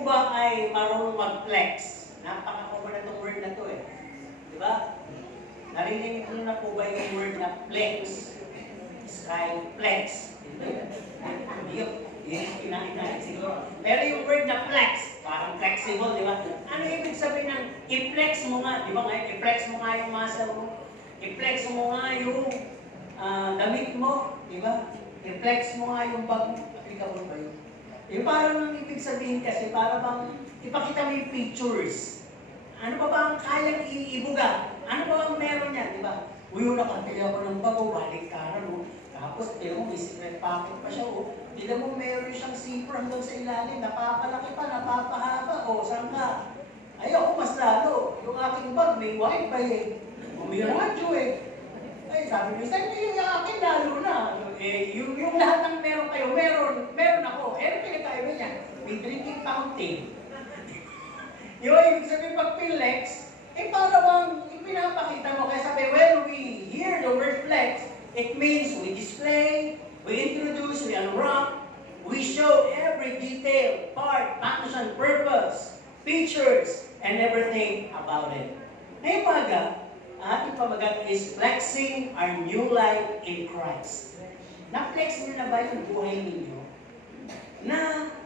po ba ay marunong mag-flex? Napaka-common na itong word na to eh. Di ba? Narinig niyo na po ba yung word na flex? Skyflex. Yun kinain natin siguro. Pero yung word na flex, parang flexible, di ba? Ano ibig sabihin ng i-flex mo nga? Di ba nga, i-flex mo nga yung muscle mo. I-flex mo nga yung damit mo, di ba? I-flex mo nga yung bag mo. Applicable ba yun? Yung parang ang ibig sabihin kasi, para bang ipakita mo yung pictures. Ano pa ba ang kayang iibuga? Ano pa bang meron yan, di ba? Uy, nakabili ako ng bago, baliktaran, no? Tapos, tira mo, may secret pocket pa siya, oh. Tira mo, meron siyang zipper hanggang sa ilalim, napapalaki pa, napapahaba, oh, saan ka? Ay, ako mas lalo. Yung aking bag, may wifi eh. O may radyo eh. Ay, sabi niyo, saan niyo yung akin lalo na? Eh, yung lahat ng meron kayo, meron ako. Eh, pinagkaiba niya. May drinking fountain. Yung ibig sabihin pag flex, eh para bang ipinapakita mo. Kaya sabi, when we hear the word flex, it means we display, we introduce, we unwrap, we show every detail, part, function, purpose, features, and everything about it. Ngayong umaga, ating pamagat is flexing our new life in Christ. Na-flex niyo na ba yung buhay ninyo?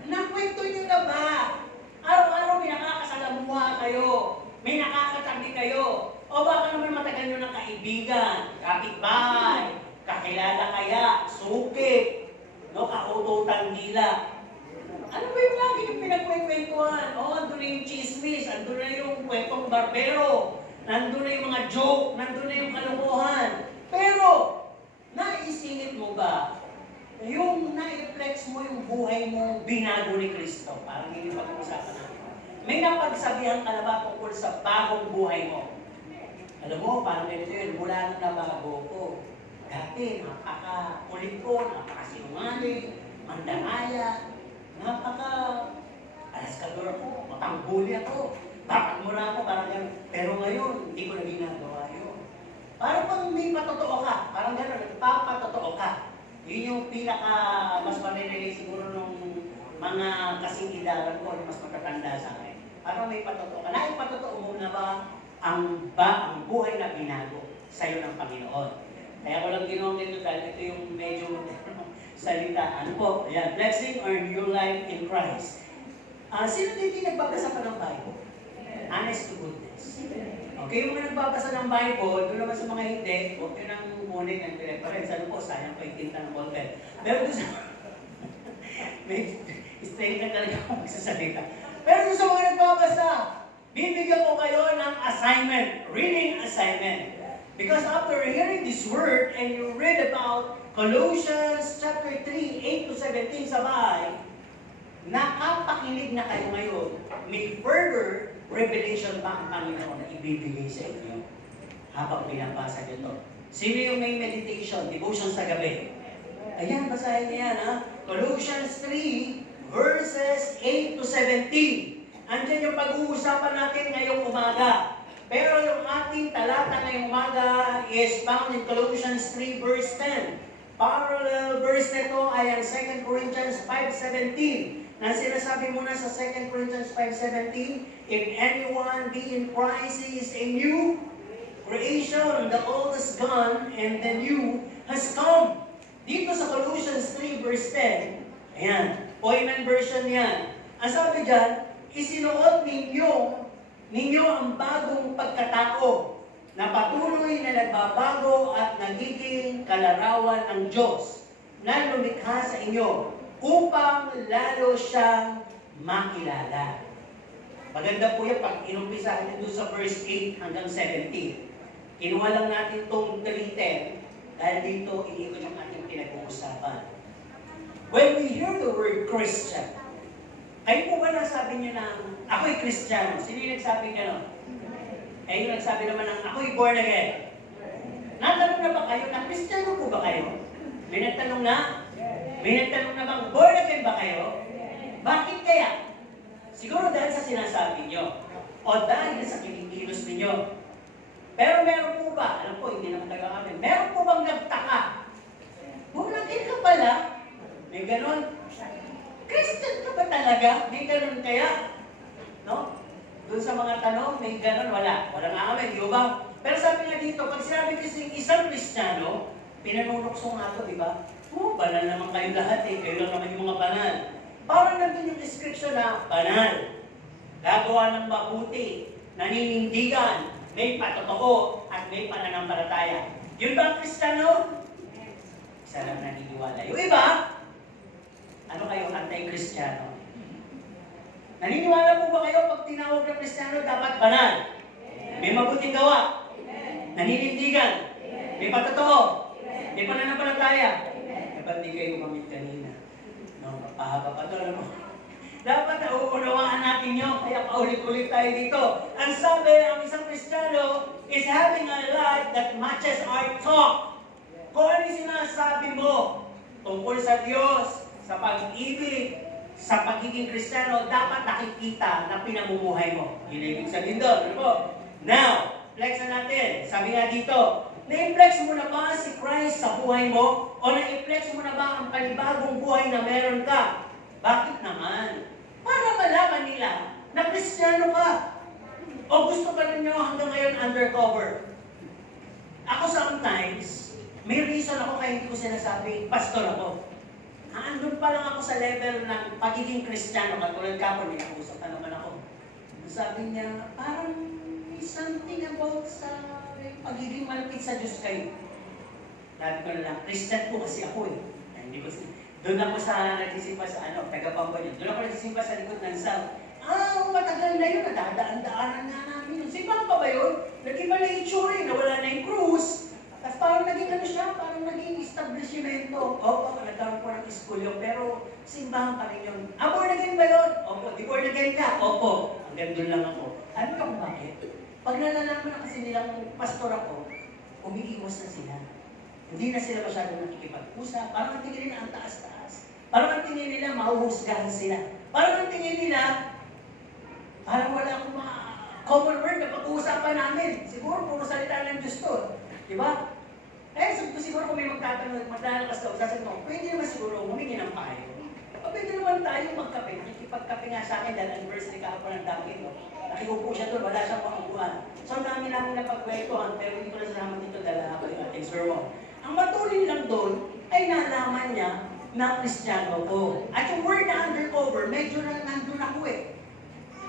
Na-kwento niyo na ba? Araw-araw may nakakasalamuha kayo, may nakakatabi kayo, o baka naman matagal nyo ng kaibigan, kapitbahay, kakilala kaya, suki, no, kaututan dila. Ano ba yung lagi yung pinagkwekwentuhan? Andun na yung chismis, andun na yung kwentong barbero, nandun na yung mga joke, nandun na yung kalokohan. Pero, naisingit mo ba yung na-reflex mo yung buhay mo binago ni Kristo? Parang hindi pag-uusapan natin. May napagsabihan ka na ba tungkol sa bagong buhay mo? Alam mo, parang ganito yun, mula nang nabago ko. Dati, napaka-kulit ko, napaka-sinungaling, mandangaya, napaka-alaskador ako, mapanghuli ako, bakit mura ako, parang gano'n. Pero ngayon, hindi ko na ginagawa yun. Parang pang may patotoo ka, parang gano'n, nagpapatotoo ka. Yun yung mas maninili siguro nung mga kasing idaran ko, mas matatanda sa akin. Parang may patotoo ka. Naipatotoo mo na ba ang buhay na binago sa'yo ng Panginoon? Kaya ko lang ginawang dito dahil ito yung medyo salita. Ano po? Ayan, flexing our new life in Christ. Sino dito nagbabasa pa ng Bible? Honest to goodness. Okay, yung mga nagbabasa ng Bible, doon naman sa mga hindi, huwag nyo nang ngunit ng reference. Ano po, sayang pa yung tinta ng ballpen. Pero doon sa... may straight na talaga ako magsasalita. Pero doon sa mga nagbabasa, bibigyan ko kayo ng assignment, reading assignment. Because after hearing this word and you read about Colossians chapter 3, 8 to 17 sa bahay, nakapakinig na kayo ngayon, may further revelation pa ang Panginoon na ibibigay sa inyo habang binabasa nyo ito. Sino yung may meditation, devotion sa gabi? Ayan, basahin niyo yan, ha? Colossians 3, verses 8 to 17. Andiyan yung pag-uusapan natin ngayong umaga. Pero yung ating talata ngayong umaga is found in Colossians 3, verse 10. Parallel verse nito ay ang 2 Corinthians 5:17. Na sinasabi muna sa 2 Corinthians 5:17, if anyone be in Christ, he is a new creation. The old is gone and the new has come. Dito sa Colossians 3 verse 10, ayan, Poimen version yan. Ang sabi dyan, isinuot ninyo ang bagong pagkatao na patuloy na nagbabago at nagiging kalarawan ng Diyos na lumikha sa inyo upang lalo siyang makilala. Maganda po yan pag inumpisa natin doon sa verse 8 hanggang 17. Kinuha lang natin itong 3:10 dahil dito iikot yung ating pinag-uusapan. When we hear the word Christian, kayo po ba nasabi niyo na ako'y Kristiyano? Sino yung nagsabi gano'n? Kayo yung nagsabi naman ng ako'y born again. Natanong na ba kayo na Kristiyano po ba kayo? May nagtanong na? May nagtanong na bang born again ba kayo? Bakit kaya? Siguro dahil sa sinasabi niyo o dahil sa kinikilos ninyo. Pero meron po ba, alam po, hindi naman taga kami, meron po bang nagtaka? Born again ka pala? May ganon? Christian ka ba talaga? May ganun kaya? No? Doon sa mga tanong, may ganun, wala. Walang amin, di ba? Pero sabi nga dito, pag sinabi kasi isang Kristiyano, pinanunukso nga ito, di ba? Oh, banal naman kayo lahat eh. Kayo lang naman yung mga banal. Parang nandun yung description na banal. Gagawa ng mabuti, naninindigan, may patotoo, at may pananampalataya. Yun ba ang Kristiyano? Isa lang naniniwala. Yung iba, ano kayo, anti-Kristiyano? Naniniwala po ba kayo pag tinawag ng Kristiyano dapat banal? May mabuting gawa? Naninindigan? May patotoo? May pananampalataya? Eh, ba't di kayo gumamit kanina? No, mapahaba pa ito, ano? Dapat nauunawaan natin yun, kaya paulit-ulit tayo dito. Ang sabi, ang isang Kristiyano is having a life that matches our talk. Kung ano yung sinasabi mo tungkol sa Diyos, sa pag-ibig, sa pagiging Kristiyano, dapat nakikita na pinamumuhay mo. Yun ang ibig sabihin doon. Ano po? Now, flex na natin. Sabi nga dito, na-flex mo na ba si Christ sa buhay mo? O na-flex mo na ba ang panibagong buhay na meron ka? Bakit naman? Para malaman nila na Kristiyano ka. O gusto ka rin nyo hanggang ngayon undercover? Ako sometimes, may reason ako kaya hindi ko sinasabi, pastor ako. Andun pa lang ako sa level ng pagiging Kristiyano. Katulad ka po, nakausap na naman ako. Sabi niya, parang may something about sa pagiging malapit sa Diyos kayo. Sabi ko na lang, Christian po kasi ako eh. Hindi ko doon ako sa nagsisimba sa taga-Pampanga. Doon ako nagsisimba sa likod ng South. Matagal na yun. Nadaan-daanan nga namin yun. Simba pa ba yun? Nag-iba na yung itsura eh. Nawala na yung cruise. Tapos parang naging siya, parang naging establishmento. Opo, nagkaroon po ng school yun. Pero simbahan pa rin yun. Born again ba yun? Opo. Di born again ka? Opo. Hanggang doon lang ako. Ano ka kung bakit? Pag nalalaman na kasi nilang pastor ako, umiiwas na sila. Hindi na sila masyadong nakikipag-usap. Parang ang tingin nila ang taas-taas. Parang ang tingin nila mahuhusgahan sila. Parang ang tingin nila, parang wala akong mga common word na pag-uusapan namin. Siguro puro salita ng Diyos to. Diba? Siguro kung may magdalakas daw, sasabihin mo, pwede naman siguro humingi ng payo. Pwede naman tayo magkape. Nakikipagkape nga sa akin dahil anniversary kahapon ng dami. Nakikupo siya doon, wala siyang pangupuan. So, ang dami namin napagkwentuhan, pero hindi ko na sinama dito dahil ako yung ating sermon. Ang matulin lang doon ay nalaman niya na Kristiyano ko. At yung word na undercover, medyo na nandun ako eh.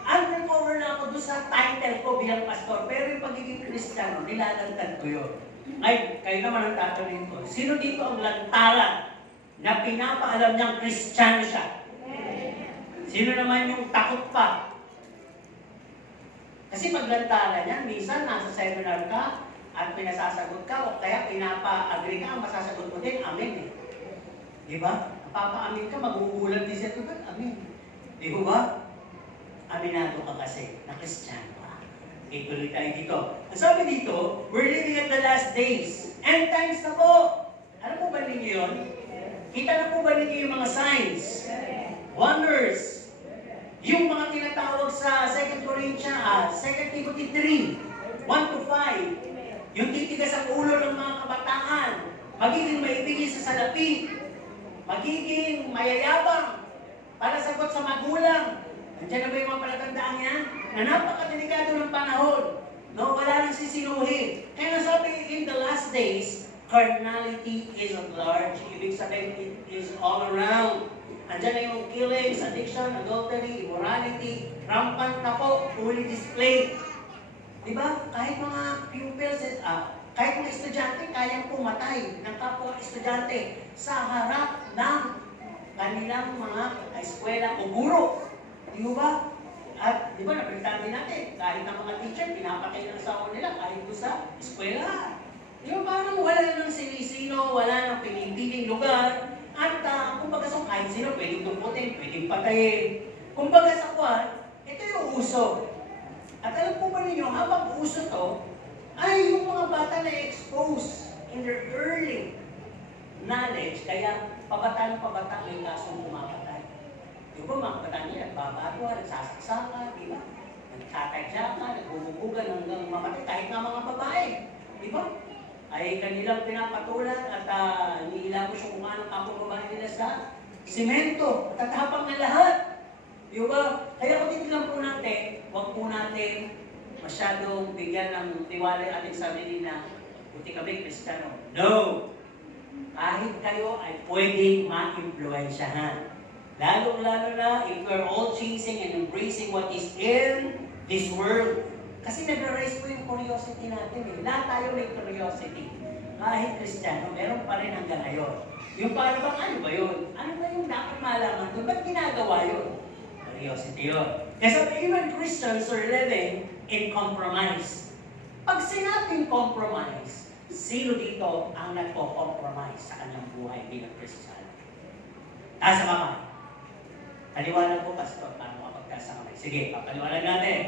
Undercover na ako doon sa title ko bilang pastor, pero yung pagiging Kristiyano, nilalagtan ko yun. Ay, kayo naman ang tatanungin ko, sino dito ang lantaran na pinapaalam niyang Kristiyano siya? Sino naman yung takot pa? Kasi pag lantaran yan, minsan nasa seminar ka, at pinasasagot ka, o kaya pinapa-agree ka, ang masasagot mo din, amen eh. Di ba? Papa-amin ka, magugulat din siya, amen. Di ba? Aminado ka kasi, na Kristiyano ka. Okay, tuloy tayo dito. Ang sabi dito, we're living at the last days. End times na po. Alam po ba ninyo yun? Kita na po ba ninyo yung mga signs? Wonders. Yung mga tinatawag sa 2 Timothy 3, 1-5. Yung titigas ang ulo ng mga kabataan, magiging maibigin sa salapi, magiging mayayabang, para sagot sa magulang. Nandiyan na ba yung mga palatandaan yan? Na napakadelikado ng panahon. No, wala nang sisinuhin. Kaya nasabi, in the last days, carnality is at large. Ibig sabihin, it is all around. Nandiyan na yung killings, addiction, adultery, immorality, rampant na po, fully displayed. Diba? Kahit mga pupils, kahit mga estudyante, kayang pumatay ng kapwa estudyante sa harap ng kanilang mga eskwela o guro. Di ba? At di ba, napagtandi natin, kahit ng mga teacher, pinapatay ng asawa nila kahit doon sa eskwela. Di ba, parang wala nang sinisino, wala nang pinipiling lugar. At kumbaga so, kahit sino, pwedeng tumputin, pwedeng patayin. Kumbaga sa kwan, ito yung uso. At alam po ba ninyo, habang uso to, ay yung mga bata na expose in their early knowledge, kaya pabata may kasong pumapatay. Di ba mga bata niya, nagbabago, nagsasaksakan, di ba? Nagtatadya ka, nagbumubugan hanggang mamatay, kahit nga mga babae. Di ba? Ay kanilang pinapatulan at iniilamos yung kung anong kapong babae nila sa Semento, tatapang na lahat. Di ba? Kaya kung titignan po natin, huwag po natin masyadong bigyan ng tiwala yung ating sarili na buti kami Kristiyano. No! Kahit kayo ay pwedeng ma-impluensyahan. Lalo-lalo na if we're all chasing and embracing what is in this world. Kasi nag-rise po yung curiosity natin eh. Lahat tayo may curiosity. Kahit Kristiyano, meron pa rin hanggang ngayon. Yung parang bang ano ba yun? Ano ba yung dapat malaman doon? Ba't ginagawa yun? Curiosity yun. Kasi even Christians are living in compromise. Pag sinabing compromise, sino dito ang nagpo-compromise sa kanyang buhay bilang Kristiyano? Taas ang kamay. Paliwanag po, Pastor, paano kapag-taas ang kamay? Sige, papaliwanag natin.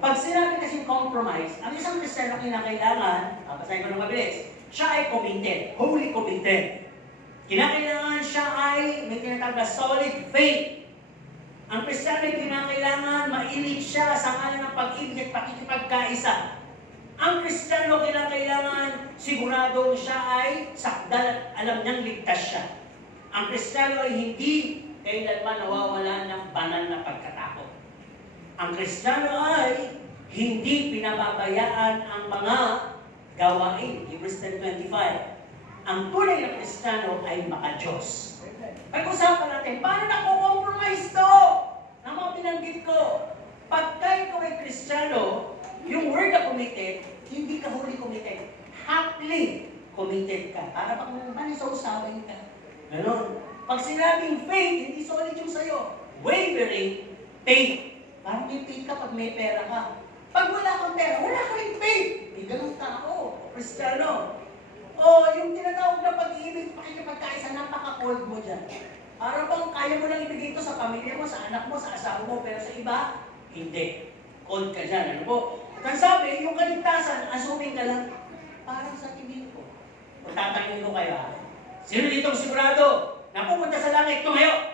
Pag sinabi kasing compromise, ang isang Kristiyano kinakailangan, pasahin ko ng mabilis, siya ay committed, wholly committed. Kinakailangan siya ay may tinatawag na solid faith. Ang Kristiyano ay kinakailangan mainig siya sa ngalan ng pag-ibig at pakikipagkaisa. Ang Kristiyano kinakailangan siguradong siya ay sakdal at alam niyang ligtas siya. Ang Kristiyano ay hindi kailanman nawawala ng banal na pagkatakot. Ang Kristiyano ay hindi pinababayaan ang mga gawain. Hebrews 10:25. Ang tunay na Kristiyano ay maka-Diyos. Pag-usapan natin, paano nako-compromise to? Ang mga binanggit ko. Pagka ikaw ay Kristiyano, yung word na committed, hindi ka wholly committed. Happily committed ka. Para pag manisawsawan ka. Ganon. Pag sinabing faith, hindi solid yung sa'yo. Wavering, faith. Parang may faith ka pag may pera ka. Pag wala kang pera, wala ka rin faith. May ganong tao, Kristiyano. O yung tinatawag na pag-ibig, pakikipagkaisa, napaka-cold mo dyan. Para bang kaya mo lang ibigay ito sa pamilya mo, sa anak mo, sa asawa mo, pero sa iba, hindi. Cold ka dyan. Ano po? At ang sabi, yung kaligtasan, assuming ka lang, parang sa tingin ko. O tatangin ko kayo, sino ditong sigurado na pupunta sa langit tumayo?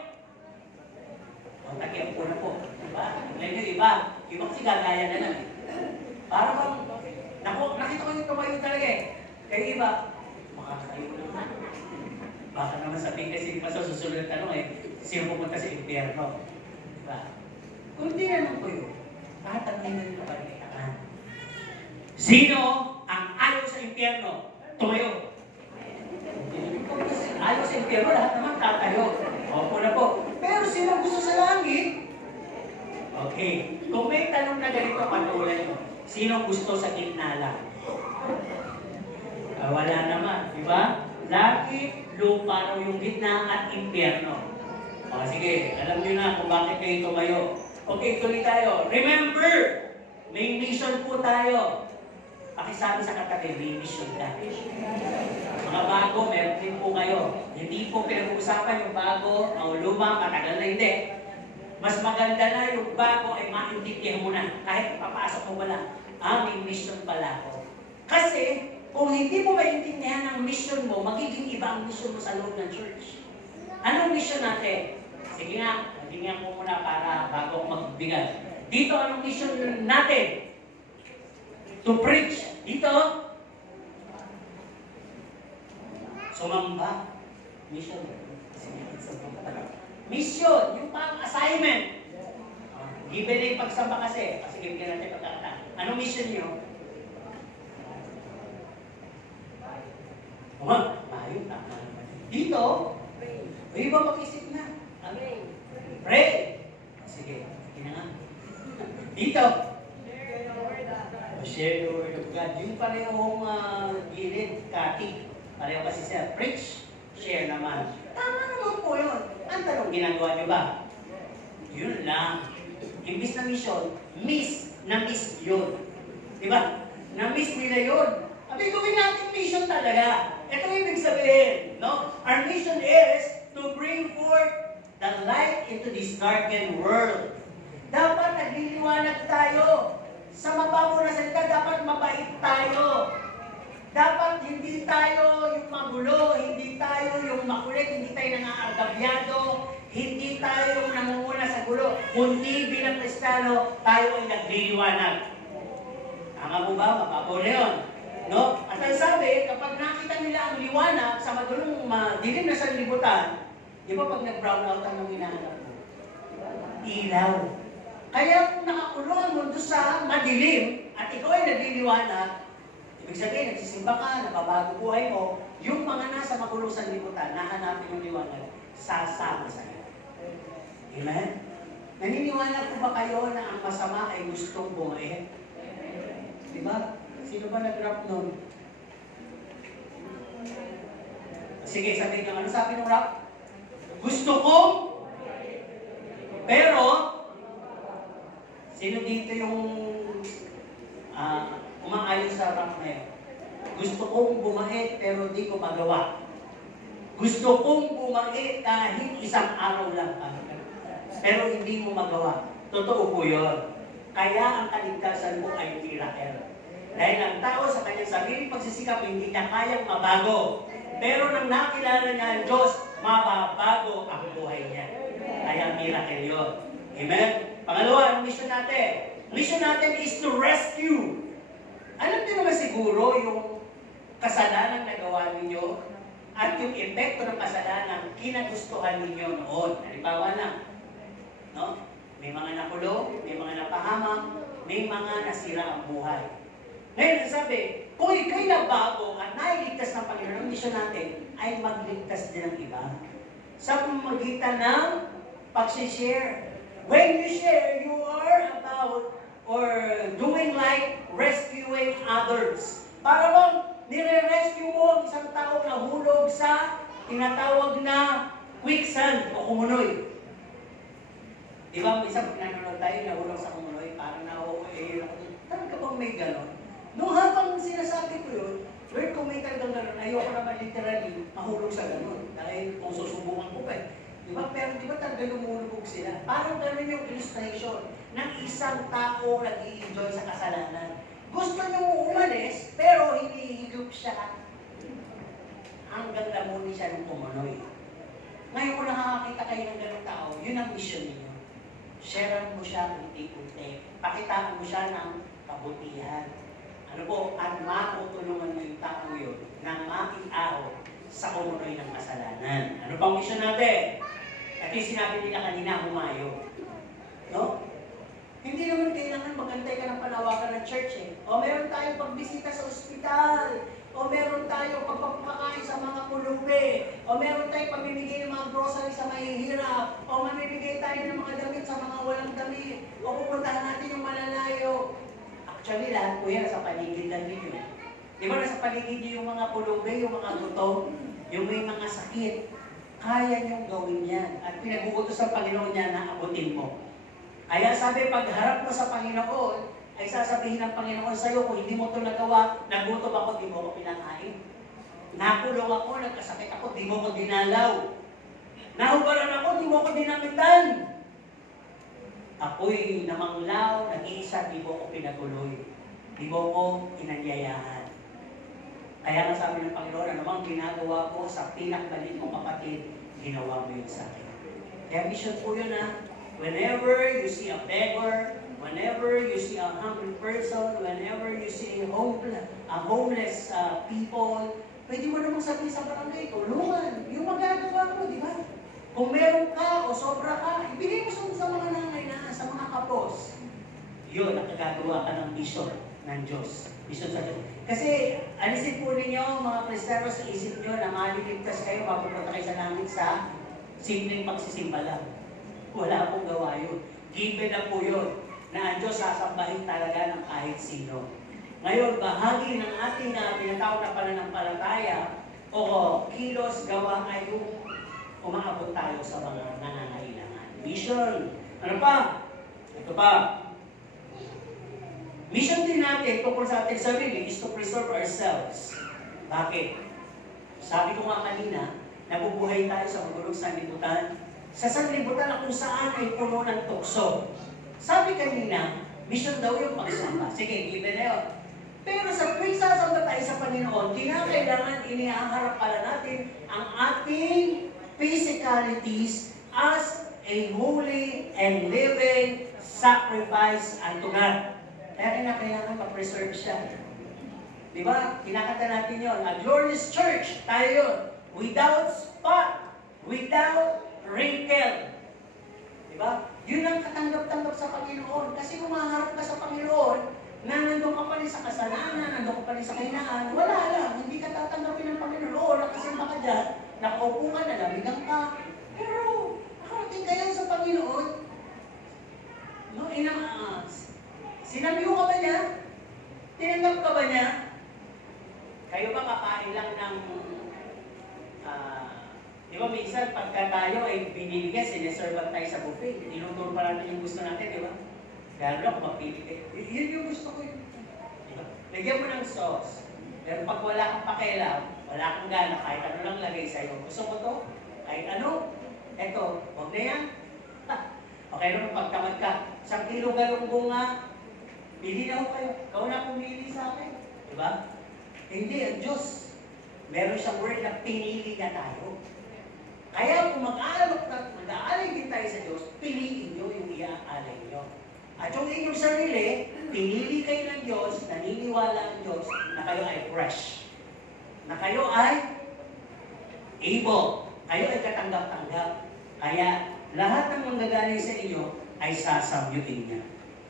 O takiyak ko na po. Diba? Ilan yung iba? Iba kasi gagaya na lang. Para bang, nakita ko yung tumayo talaga eh. Kaya iba, makakatayo naman. Baka naman sabihin kasi di pa sa susunod na tanong eh, sino pupunta sa impyerno? Diba? Kung di naman ko yun, tatanggay na nila pagkitaan. Sino ang ayaw sa impyerno? Tumayo. Ayaw sa impyerno, lahat naman tatayo. Opo na po. Pero sino gusto sa langit? Okay. Kung may tanong na ganito, patulan nyo. Sino gusto sa gitna lang? Wala naman, di ba? Langit, lupa raw yung gitna at impyerno. O sige, alam nyo na kung bakit kayo tumayo. Okay, tuloy tayo. Remember, may mission po tayo. Pakisabi sa katabi, may mission ka. Mga bago, meron din po kayo. Hindi po pinag-uusapan yung bago, ang luma, matagal na hindi. Mas maganda na yung bago ay maintindihan mo na. Kahit papasok mo wala, may mission pala ako. Kasi, kung hindi mo maintindihan ang mission mo, magiging iba ang mission mo sa loob ng church. Anong mission natin? Sige nga, magiging mo muna para bago ako magbigay. Dito, anong mission natin? To preach. Dito, sumamba. Mission. Mission, yung pang assignment. Given na yung pagsamba kasi. Kasi bigyan natin pagkakata. Anong mission nyo? Ayun, tama naman. Dito, may iba mag-isip na. Pray. Sige, sige na nga. Dito, share the word of God. Yung parehong gilid, kati. Pareho kasi siya. Preach, share naman. Tama naman po yun. Ang tanong, ginagawa nyo ba? Yun lang. Imbis na mission, na-miss yun. Diba? Na-miss nila yun. Abi, gawin natin mission talaga. Ito yung ibig sabihin, no? Our mission is to bring forth the light into this darkened world. Dapat nagliliwanag tayo. Sa mababaw na salita, dapat mabait tayo. Dapat hindi tayo yung magulo, hindi tayo yung makulit, hindi tayo nangaagabyado, hindi tayo yung nangunguna sa gulo. Kundi bilang Kristiyano, tayo ay nagliliwanag. Tama mo ba? Mababaw na yun. No? At ang sabi, kapag nakita nila ang liwanag sa magulong dilim na sanlibutan, Di ba pag nag-brown out ang hinahanap mo? Ilaw. Kaya kung nakakulong ang mundo sa madilim, at ikaw ay nagliliwanag, ibig sabihin, nagsisimba ka, nababago buhay mo, yung mga nasa makulong sa libutan, nahanapin yung liwanag, sasama sa'yo. Amen? Naniniwala po ba kayo na ang masama ay gustong buhay? Diba? Sino ba nag-rap nun? Sige, sabihin nyo, ano sabi ng rap? Gusto kong, pero, sino dito yung umaayon sa rap na yun? Gusto kong bumait pero di ko magawa. Gusto kong bumait kahit isang araw lang. Pero hindi mo magawa. Totoo po yun. Kaya ang kaligtasan mo ay miracle. Dahil ang tao sa kanyang sariling pagsisikap, hindi niya kayang mabago. Pero nang nakilala niya ang Diyos, mababago ang buhay niya. Kaya miracle yun. Amen? Pangalawa, ang mission natin. Mission natin is to rescue. Alam niyo naman siguro yung kasalanan na gawa ninyo at yung epekto ng kasalanan kinagustuhan ninyo noon. Halimbawa na, no? May mga nakulong, may mga napahamak, may mga nasira ang buhay. Ngayon, sabi, kung ikaw'y nabago at nailigtas ng Panginoon, ang mission natin ay magligtas din ng iba. Sa pamamagitan ng pag-share. When you share, you are about or doing like rescuing others. Para bang nire-rescue mo ang isang tao na hulog sa tinatawag na quicksand o kumunoy. Di ba, isang pinanonood tayo na hulog sa kumunoy, parang na-o-a-a ako. Talaga bang may gano'n? Nung habang sinasabi ko yun, Lord, kung may talagang gano'n, ayoko naman literally mahulog sa gano'n. Dahil kung susubukan ko pa eh. Di ba? Pero di ba talaga lumulubog sila? Parang gano'n yung illustration ng isang tao nag-i-enjoy sa kasalanan. Gusto nyo umalis, pero hinihigop siya hanggang lamunin siya ng kumunoy. Ngayon kung nakakakita kayo ng gano'ng tao, yun ang mission ninyo. Sharean mo siya unti-unti. Pakitaan mo siya ng kabutihan. Ano po? At matutulungan mo yung tao yun na maiaho sa kumunoy ng kasalanan. Ano pang mission natin? At yung sinabi nila kanina, humayo. No? Hindi naman kailangan magantay ka ng panawagan ng church eh. O meron tayong pagbisita sa ospital. O meron tayong pagpapakain sa mga pulubi. O meron tayong pamimigay ng mga grocery sa mahihirap. O mamimigay tayo ng mga damit sa mga walang damit. O pupuntahan natin yung malalayo. Actually, lahat po yan sa paligid lang ninyo. Di ba nasa paligid niyo yung mga pulubi, yung mga gutom, yung may mga sakit. Kaya niyong gawin yan. At pinagugutos ng Panginoon niya na abutin mo. Kaya sabi, pag harap mo sa Panginoon, ay sasabihin ng Panginoon sa iyo, kung hindi mo ito nagawa, nagutom ako, di mo ako pinakain. Nakulong ako, nagkasakit ako, di mo ko dinalaw. Nahubaran ako, di mo ko dinamitan. Ako'y namanglaw, nag-iisa, di mo ko pinaguloy. Di mo ko inanyayahan. Kaya nga sabi ng Panginoon, anumang ginagawa ko sa pinakbalit mong kapatid, ginawa mo yun sa akin. Kaya mission po yun whenever you see a beggar, whenever you see a hungry person, whenever you see a homeless people, pwede mo namang sabihin sa barangay, tulungan. Yung magagawa mo, di ba? Kung meron ka o sobra ka, ibigay mo sa mga nangangailangan, sa mga kapos. Yun, nakagagawa ka ng mission ng Diyos. Mission sa Diyos. Kasi, alisin po ninyo, mga Kristiyano, sa isip nyo na maliligtas kayo, mapupunta kayo sa langit sa simpleng pagsisimba lang. Wala pong gawa yun. Given na po yun na ang Diyos sasambahin talaga ng kahit sino. Ngayon, bahagi ng ating tinatawag na pananampalataya o kilos gawa ay yung umaabot tayo sa mga nangangailangan. Mission. Ano pa? Ito pa. Mission din natin tungkol sa ating sarili is to preserve ourselves. Bakit? Sabi ko nga kanina, nabubuhay tayo sa magulong sanlibutan. Sa sanlibutan na kung saan ay puno ng tukso. Sabi kanina, mission daw yung pagsamba. Sige, given na yun. Pero sa tuwing sasamba tayo sa Panginoon, kinakailangan inihaharap pala natin ang ating physicalities as a holy and living sacrifice unto God. Kaya kinakailangan ma-preserve siya. Di ba? Kinakanta natin yun. A glorious church, tayo yun. Without spot, without wrinkle. Diba? Yun ang katanggap-tanggap sa Panginoon. Kasi kung maharap ka sa Panginoon, na nandun ka pa rin sa kasalanan, nandun ka pa rin sa kahinaan, wala lang. Hindi ka tatanggapin ng Panginoon. Nakasimba ka dyan, nakaupo ka, nalamigan ka. Pero, nakarating kayo sa Panginoon. No, sinabiho ka ba niya? Tinanggap ka ba niya? Kayo ba kakain lang ng di ba minsan pagka tayo ay binibigyan, sineserve tayo sa buffet. Tinuturo pa natin yung gusto natin, di ba? Lalo na kung mapili kayo. Yun yung gusto ko yun. Di ba? Lagyan mo ng sauce. Pero pag wala kang pakialam, wala kang gana, kahit ano lang lagay sa'yo. Gusto mo to? Kahit ano? Eto, huwag na yan. Okay naman, pagtamad ka. 1 kilo galunggong nga. Pili na ho kayo. Ikaw na pumili sa akin. Di ba? Hindi, ang Diyos. Meron siyang word na pinili na tayo. Kaya kung mag-aalay din tayo sa Diyos, piliin nyo yung iaalay nyo. At yung inyong sarili, pinili kayo ng Diyos, naniniwala ang Diyos na kayo ay fresh. Na kayo ay able. Kayo ay katanggap-tanggap. Kaya lahat ng manggagaling sa inyo ay sasamyutin niya.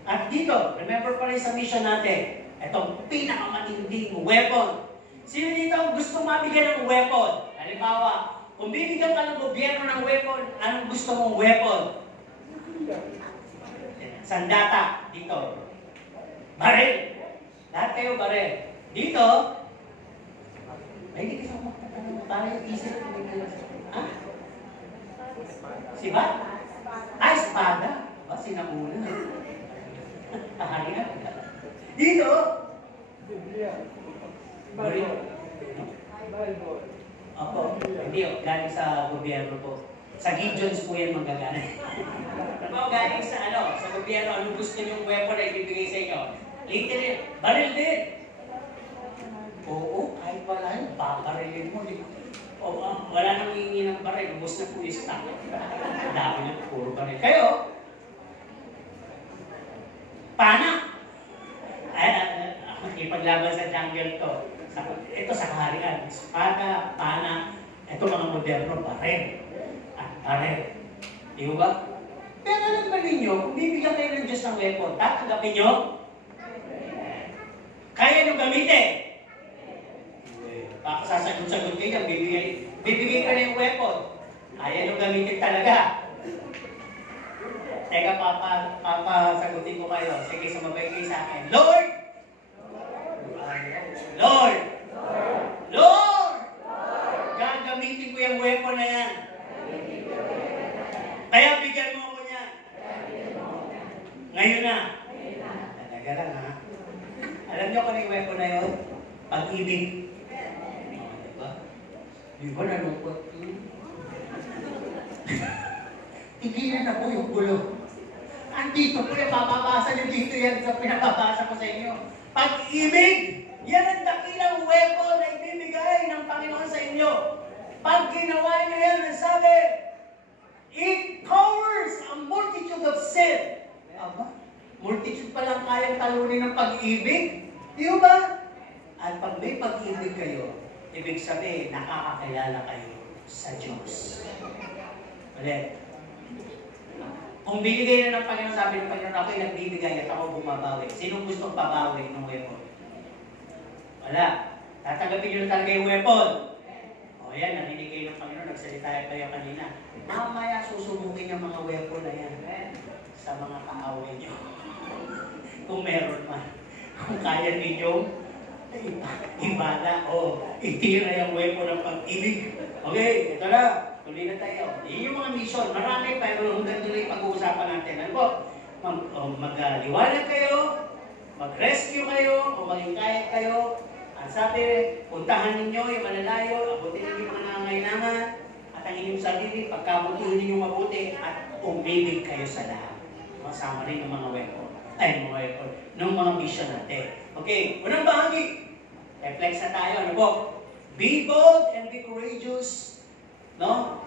At dito, remember pa rin sa mission natin, itong pinakamatinding weapon. Sino dito ang gusto mabigyan ng weapon? Halimbawa, kung bibigyan ka ng gobyerno ng weapon, anong gusto mong weapon? Sandata, dito. Baril. Lahat kayo baril. Dito, ay hindi kasi ako magtatanong. Parang yung isip ko may ha? Si ba? Ay, espada. Ba, sinamuna. Kaharian. Dito, baril. Opo, hindi o, galing sa gobyerno po. Sa Gideons po yan manggagaling. Ano galing sa sa gobyerno, anong gusto niyong weapon na ibibigay sa inyo? Literal, baril din. Oo, kahit wala yun, babarilin mo. Wala nang hihingi ng baril, ubos na po yung stock. Dami na, puro baril. Kayo, pana. Ipaglaban sa jungle to. Ito sa kaharian, espada, pana, ito mga moderno, baril. At baril. Di ba? Pero alam ba ninyo, kung bibigyan kayo ng Diyos ng weapon, tatanggapin nyo? Kaya nyo gamitin? Baka sasagot-sagot kayo, bibigyan ka na yung weapon. Kaya nyo gamitin talaga. Teka, papasagutin ko kayo. Sige, sumabay kayo sa akin. Lord! Lord! Lord! Gagamitin ko yung weapon na yan. Kaya bigyan mo ako niyan. Ngayon na. Talaga lang ha. Alam niyo kung yung weapon na yun? Pag-ibig. Diba? Diba nalungkot? Tigilan na po yung gulo. Andito po yung mababasa niyo dito yan sa pinababasa ko sa inyo. Pag-ibig! Yan ang dakilang weapon na ibibigay ng Panginoon sa inyo. Pag ginawa niyo yan, sabi, it covers a multitude of sin. Aba, multitude pa lang kayang talunin ng pag-ibig. Di ba? At pag may pag-ibig kayo, ibig sabihin, nakakakilala kayo sa Diyos. Ulit. Kung binigay na ng Panginoon, sabi ng Panginoon, ako'y nagbibigay at ako bumabawi. Sinong gustong pabawi ng weapon? Wala. Tatanggapin nyo na talaga yung weapon. O yan, narinig kayo ng Panginoon, nagsalita kayo kanina. Mamaya susubukin yung mga weapon na yan sa mga kaaway nyo. Kung meron man. Kung kaya ninyo, ibala o itira yung weapon ng pag-ibig. Okay, ito na. Tuloy na tayo. Yun yung mga mission. Marami pero hanggang tuloy pag-uusapan natin. Ano po? Mag-liwanag kayo, mag-rescue kayo, o maging kahit kayo. At sabi, puntahan ninyo yung malalayo, abutin ninyo yung mga nangangailangan, at ang inyong sarili, pagkabutihin ninyo mabuti, at umibig kayo sa lahat. Masama rin ng mga weapon. Ay, mga weapon. Ng mga mission natin. Okay, unang bahagi. Reflex na tayo. Ano po? Be bold and be courageous. No?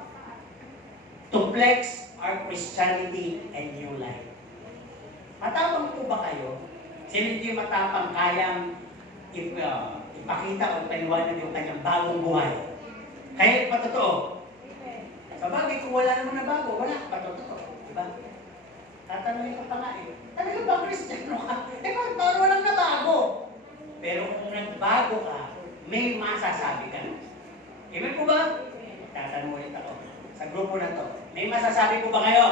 To flex our Christianity and new life. Matapang po ba kayo? Sino hindi matapang kayang ipakita o paliwanag yung kanyang bagong buhay? Kaya pa totoo. Sabagay, kung wala naman na bago, wala ka pa totoo. Diba? Tatanungin ka pa nga eh, talaga ba Kristiyano ka? Bakit parang walang nabago? Pero kung nagbago ka, may masasabi ka. Amen po ba? Tatanong ulit ako. Sa grupo na to, may masasabi po ba kayo?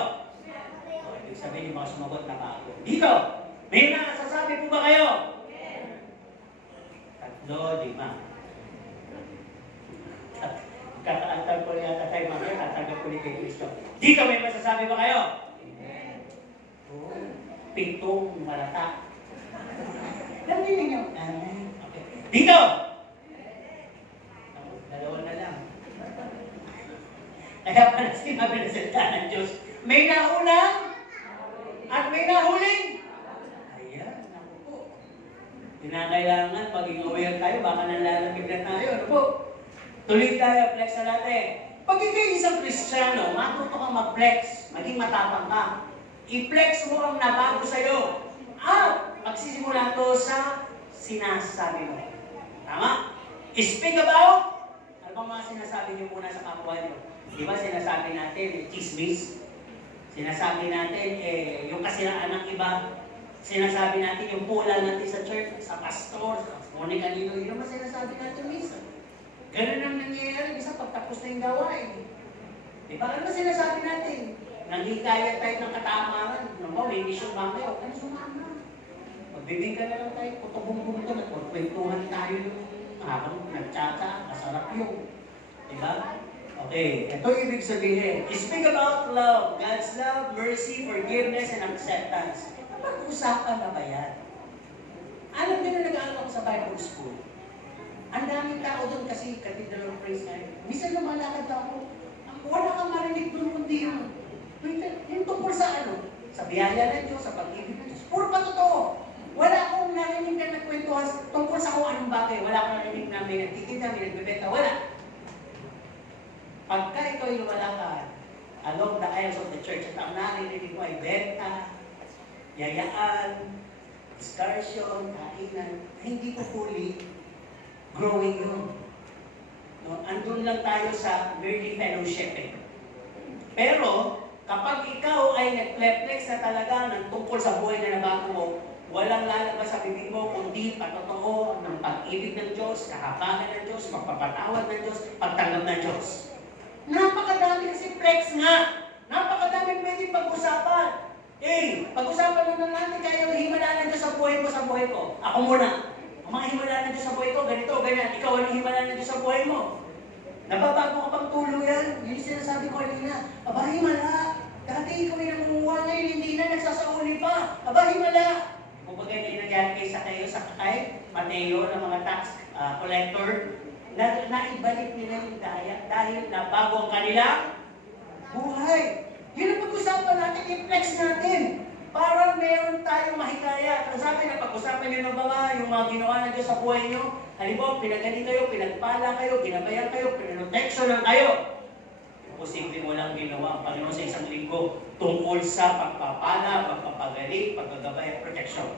O, ibig sabihin yung mga sumagot na bago. Dito, may masasabi po ba kayo? 3, 5. Kakaantal ko yata tayo mga tatagap ko ni kay Kristo. Dito may masasabi ba kayo? Oh, 7 malata. Nandito nyo. Okay. Dito! 2 na lang. Kaya pala sinabi na salita ng Diyos, may naunang at may nahuling. Ayan, ako po. Kinakailangan, maging aware tayo, baka nanlalamig na tayo. Ano po? Tuloy tayo, flex na natin. Pag ikaw isang Kristiyano, matuto kang mag-flex, maging matapang ka. I-flex mo ang nabago sa'yo. Magsisimula to sa sinasabi mo. Tama? Speak about, ano bang mga sinasabi niyo muna sa kapwa niyo? Di ba sinasabi natin, chismis? Sinasabi natin, yung kasiraan ng iba. Sinasabi natin yung pula natin sa church, sa pastor, sa kung kanino. Yun naman sinasabi natin minsan. Ganun ang nangyayari isa pagtapos na yung gawain. Di ba? Ano sinasabi natin? Nanghikayat tayo ng katamaran. Ano may mission ba kayo? Ano sumama? Magbibigyan na lang tayo. Putubong-bong ito. Nagkwentuhan tayo yung habang nagtsatsa. Masarap yung. Di ba? Okay. Ito ibig sabihin. Speak about love. God's love, mercy, forgiveness, and acceptance. Pag-usapan na ba yan? Alam niyo na nag-aaral ako sa Bible School. Ang daming tao doon kasi Cathedral of Praise na minsan lumalakad ako, wala kang marinig doon kundi yung tungkol sa ano? Sa biyaya ng Diyos, sa pag-ibig ng Diyos. Puro pa totoo. Wala akong narinig na nagkwentuhan tungkol sa kung anong bagay. Wala akong narinig na may nagtitinda, may nagbebenta. Wala. Pagka ikaw yung lumalakad along the aisles of the church, at ang narinig mo ay benta, yayaan, excursion, kainan, hindi ko fully growing yun. No? Andun lang tayo sa merely fellowship. Pero, kapag ikaw ay nag-flex na talaga ng tungkol sa buhay na nabago mo, walang lalabas sa bibig mo, kundi patotoo ng pag-ibig ng Diyos, kahabagan ng Diyos, magpapatawad ng Diyos, pagtanggap ng Diyos. Napakadami kasi flex nga. Napakadami pwedeng pag-usapan. Pag-usapan na natin kaya himalaan ng Diyos sa buhay ko. Ako muna. Ang mga himalaan ng Diyos sa buhay ko, ganito, ganyan. Ikaw ang himalaan ng Diyos sa buhay mo. Nababago ka pang tulo yan. Yun yung sinasabi ko kanina. Aba, himala. Dati ikaw yung nangunguha ngayon, hindi na nagsasauli pa. Aba, himala. Kung baga hindi nangyari kay Sakay, Mateo, ng mga tax collector, naibalik nila yung daya dahil nabago ang kanilang buhay. Yun ang pag-usapan natin, i-flex natin. Parang meron tayong mahikaya. Ang sabi na pag-usapan nyo na ba yung mga ginawa ng Diyos sa buhay nyo? Halimbawa, pinagani kayo, pinagpala kayo, ginabayan kayo, pinroteksyonan kayo. Posible mo lang ginawa ang Panginoon sa isang linggo tungkol sa pagpapala, pagpapagaling, pagkagabay at protection.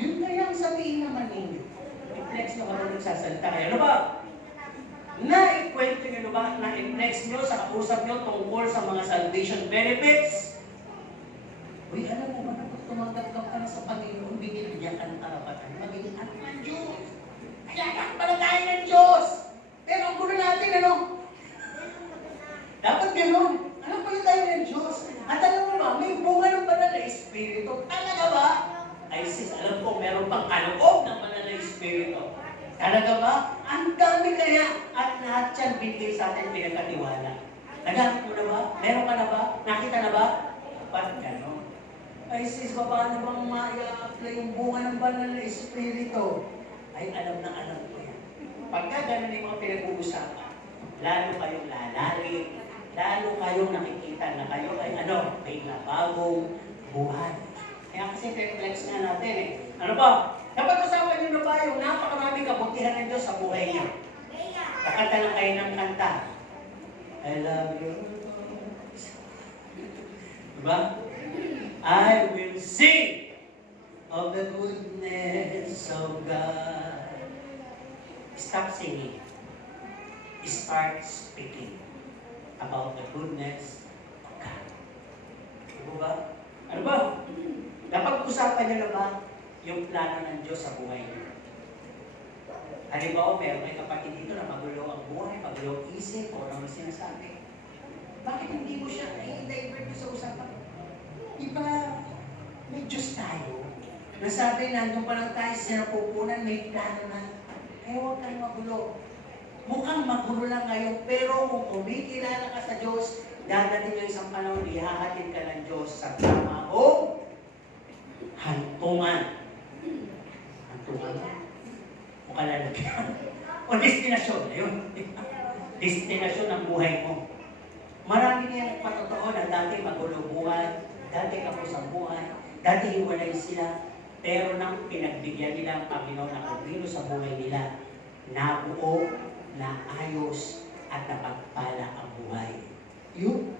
Yun kaya ang sabihin naman ninyo. I-flex nyo kapag nagsasalita kayo. Ano ba? Na-ikwento nyo ba, na-i-flex nyo sa kausap nyo tungkol sa mga salvation benefits? Uy, alam mo ba na pag tumanggap ka na sa Panginoon, binibigyan ka ng karapatan, magiging anak ng Diyos. Kaya kakapala tayo ng Diyos. Pero ang gulo natin, ano? Dapat gano'n. Anak pala tayo ng Diyos. At alam mo ba, may bunga ng banal na Espiritu. Talaga ba? Ay sis, alam ko, meron pang kaloob ng banal na Espiritu. Talaga ba? Ang dami kaya. At lahat yan binigay sa atin pinagkatiwala. Nagamit mo na ba? Meron ka na ba? Nakita na ba? Ba't gano'n? Ay sis, baba na bang ma-i-apply yung bunga ng banal na Espiritu? Ay, alam ko yan. Pagka gano'n yung mga pinag-uusapan, lalo kayong lalalim, lalo kayong nakikita na kayo ay may nabagong buhay. Kaya kasi flex nga natin Ano ba? Kapag usapan nyo na ba yung napakaraming kabutihan ng Diyos sa buhay niyo? Kakanta lang kayo ng kanta. I love you. Diba? I will sing of the goodness of God. Stop singing. Start speaking. about the goodness of God. Ano ba? Ano ba? Napag-usapan niyo na ba yung plano ng Diyos sa buhay niyo? Halimbawa, meron may kapatid dito na magulo ang buhay, magulo ang isip, o ano sinasabi. Bakit hindi mo siya i-divert sa usapan? Iba, may Diyos tayo. Nasabi, nandun pa lang tayo sa napupunan, may plano na. Kaya huwag kang magulo. Mukhang magulo lang ngayon, pero kung kumikilala ka sa Diyos, dadating yung isang panahon, ihahatid ka ng Diyos sa tama o hantungan. Hantungan? O kalalagyan. O destinasyon. Ayun. Destinasyon ng buhay mo. Marami niya nagpatotoo na dati magulo buhay, dati kapos ang buhay, dati hiwalay sila, pero nang pinagbigyan nila ang Panginoon na kumilo sa buhay nila, nabuo, naayos, at napagpala ang buhay. Yun.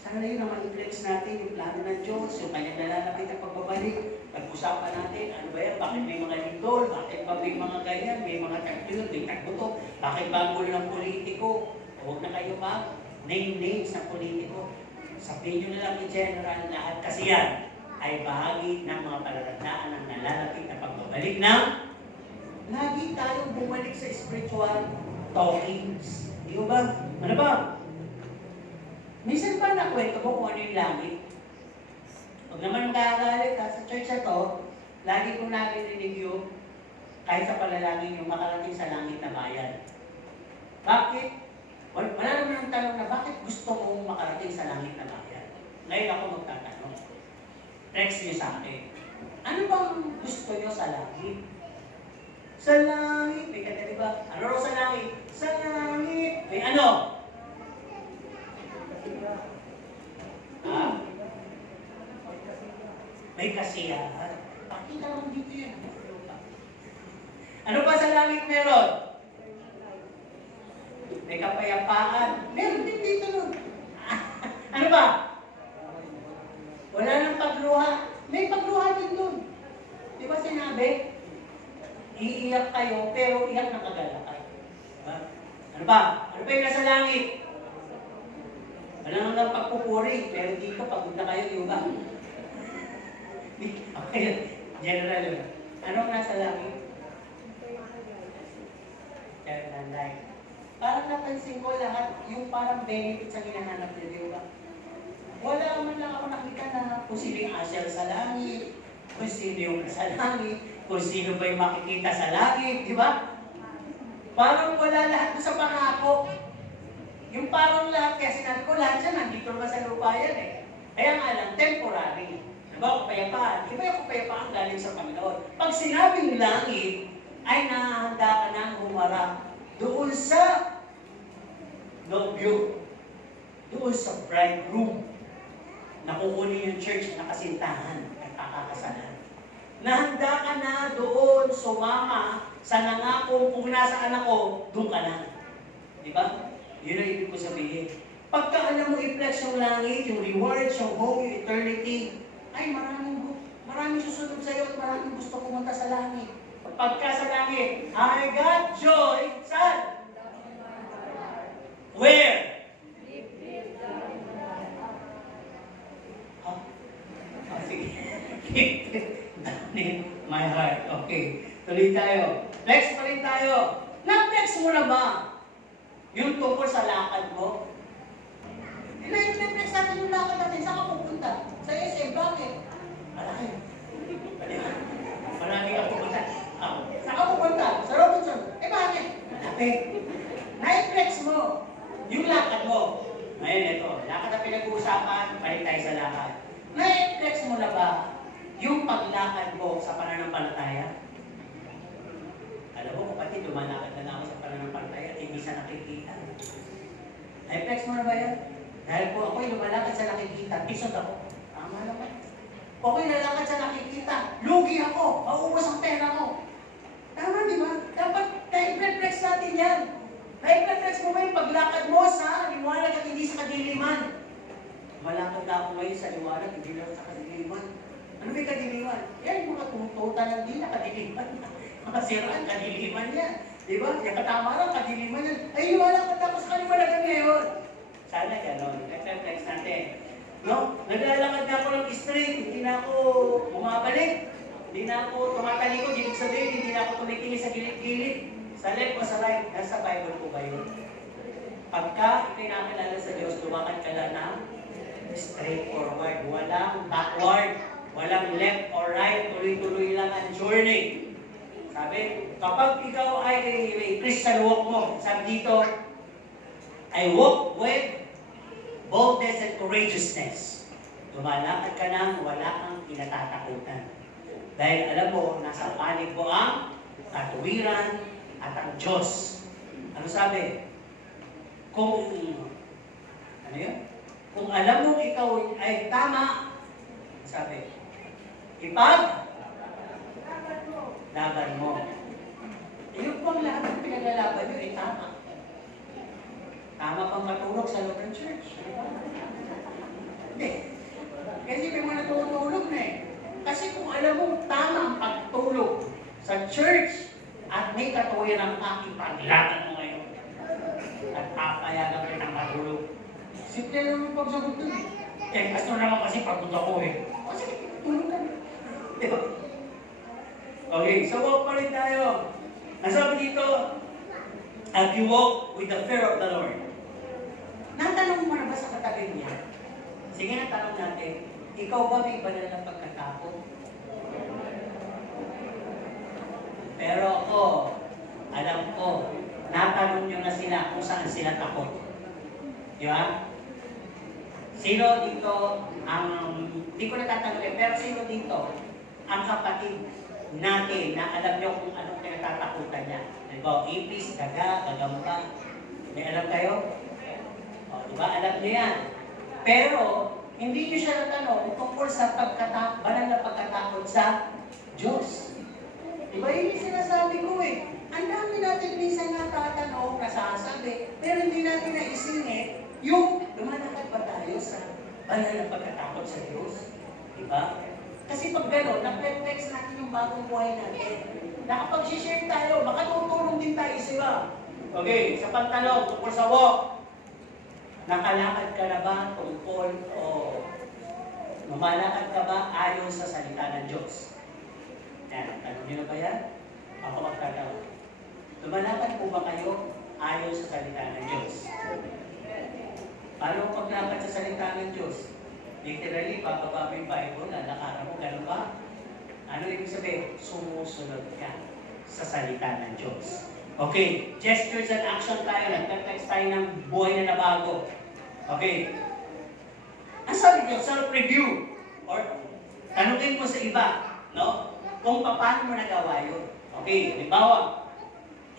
Sana yun ang ma-inflex natin, yung plano ng Diyos, yung kanyang nalalapit na pagbabalik. Pag-usapan natin, ano ba yan? Bakit may mga lindol? Bakit ba may mga ganyan? May mga tagtulog, may tagbuto? Bakit ba ang gulo ng politiko? Huwag na kayo name names ng politiko. Sabihin nyo na lang in general, lahat kasi yan ay bahagi ng mga palatandaan ng nalalapit na pagbabalik ng lagi tayong bumalik sa spiritual talkings. Di ba? Ano ba? Minsan pa nakwento mo kung ano yung langit. Huwag naman magagalit ha. Sa church na to, lagi kong narinig yung kahit sa palalangin yung makarating sa langit na bayan. Bakit? Wala naman ang tanong na bakit gusto mong makarating sa langit na bayan? Ngayon ako magtatanong. Text niyo sa akin. Ano bang gusto niyo sa langit? Sa langit, may kanta diba? Ano raw sa langit? Sa langit, may ano? Ha? May kasiyahan. Pakita mo dito yan. Ano pa sa langit meron? May kapayapaan. Meron din dito nun. Ano ba? Wala nang pagluha. May pagluha din dun. Di ba sinabi? Iiyak kayo, pero iyak na kagalakay. Diba? Ano ba? Ano ba yung nasa langit? Wala nang pagpupuri, pero dito pagod na kayo, di ba? Okay, general yun. Anong nasa langit? Eternal life. Parang napansin ko lahat, yung parang benefits ang hinahanap nila, di ba? Wala man lang ako nakita na kung sino yung asyal sa langit, kung sino yung nasa langit, kung sino ba yung makikita sa langit, di ba? Parang wala lahat sa pangako. Yung parang lahat, kaya sinabi ko, lahat siya nandito naman sa lupa yan eh. Kaya nga lang, temporary. Diba, kapayapaan. Iba yung kapayapaan galing sa Panginoon. Pag sinabing langit, ay nahahanda ka nang humarap doon sa nobyo, doon sa bridegroom, na kukunin yung church na kasintahan at kakakasalan. Nahanda ka na doon sumama sa nangakong kung nasaan ako, doon ka na. Di ba? Yun ang ibig ko sabihin. Pagka alam mo i-flex yung langit, yung rewards, yung hope, yung eternity, ay maraming susunod sa'yo at maraming gusto pumunta sa langit. Pagka sa langit, I got joy, saan? Where? Huh? Oh, sige. My heart. Okay. Tuloy tayo. Flex pa rin tayo. Na-flex mo na ba yung tungkol sa lakad mo? Na-flex natin yung lakad natin. Saan ka pupunta? Sa SM. Bakit? Malaki. Marami ka pupunta. Saan ka pupunta? Sa Robinson. Bakit? Malaki. Na-flex mo yung lakad mo. Ngayon, ito. Lakad na pinag-uusapan. Balik tayo sa lakad. Na-flex mo na ba yung paglakad mo sa pananampalataya? Alam mo, kapatid, lumalakad na ako sa pananampalataya at hindi sa nakikita. Na-flex mo na ba yan? Dahil po ako'y lumalakad sa nakikita, pisot ako. Tama naman. Ako'y lalakad sa nakikita, lugi ako, mauubos ang pera ko. Tama, di ba? Dapat na-flex natin yan. Na-flex mo ba yung paglakad mo sa liwanag at hindi sa kadiliman? Malakad na ako ngayon sa liwanag, hindi lang sa kadiliman. Ano ba yung kadiliman? Yan, yung mga tumututa lang din na kadiliman. Mga siraan, kadiliman yan. Di ba? Yung katama lang, kadiliman yan. Ay, liwanag at tapos kaliwanagan ngayon. Sana gano'n. Exercise natin. No? Naglalakad na ako ng straight, hindi na ako bumabalik. Hindi na ako tumatalikod, ibig sabihin, hindi na ako tumitingin sa gilid-gilid. Sa left o sa right, nasa Bible po ba yun? Pagka ikinakilala sa Diyos, lumakad ka lang ng straight forward. Walang backward. Walang left or right. Tuloy-tuloy lang ang journey. Sabi, kapag ikaw ay Christian walk mo, sabi dito, I walk with boldness and courageousness. Lumalakad ka nang wala kang kinatatakutan. Dahil alam mo, nasa panig mo ang katuwiran at ang Diyos. Ano sabi? Kung, ano yun? Kung alam mo ikaw ay tama, sabi, laban mo. Yung pang lahat ng pinaglalaban nyo ay tama. Tama pang matulog sa loob ng church. Hindi. Kasi may mga natutulog na eh. Kasi kung alam mo tama ang pagtulog sa church at may katuwiran ang ipaglaban mo ngayon at papayagan ka ng matulog. Simple lang yung pagsagot dun eh. Kaso naman kasi pagod ako eh. Kasi tulog ka na. Diba? Okay, so walk pa rin tayo. Ang sabi dito, have you walk with the fear of the Lord? Natanong mo na ba sa katabi niya? Sige na, tanong natin, ikaw ba may banal na pagkatakot? Pero ako, alam ko, natanong nyo na sila kung saan sila takot. Di ba? Sino dito hindi ko natatanong pero sino dito ang kapatid natin na alam nyo kung anong kinatatakutan niya? Diba, ipis, daga, gagamba. May alam kayo? O, diba, alam niyo yan. Pero, hindi niyo siya natanong tungkol sa banal na pagkatakot sa Diyos. Diba, yun yung sinasabi ko eh. Ang dami natin minsan natatanong, nasasabi, pero hindi natin naisingit yung lumalakad pa tayo sa banal na pagkatakot sa Diyos. Diba? Kasi pag gano'n, na-reflex natin yung bagong buhay natin. Nakapag-share tayo, baka tutulong din tayo sa iba. Okay, sa pantalong, tungkol sa walk. Nakalakad ka na ba tungkol o lumalakad ka ba ayon sa salita ng Diyos? Yan, tanong nyo na ba yan? Ako magtatanong. Lumalakad po ba kayo ayon sa salita ng Diyos? Paano paglakad sa salita ng Diyos? Literally, bababa mo yung Bible, lalakaran mo, gano'n ba? Ano ibig sabihin? Sumusunod ka sa salita ng Diyos. Okay, gestures and action tayo. Nagtatext tayo ng buhay na nabago. Okay. Ang sabi ko, self-review. Or, tanungin mo sa iba, no? Kung paano mo nagawa yun. Okay, halimbawa,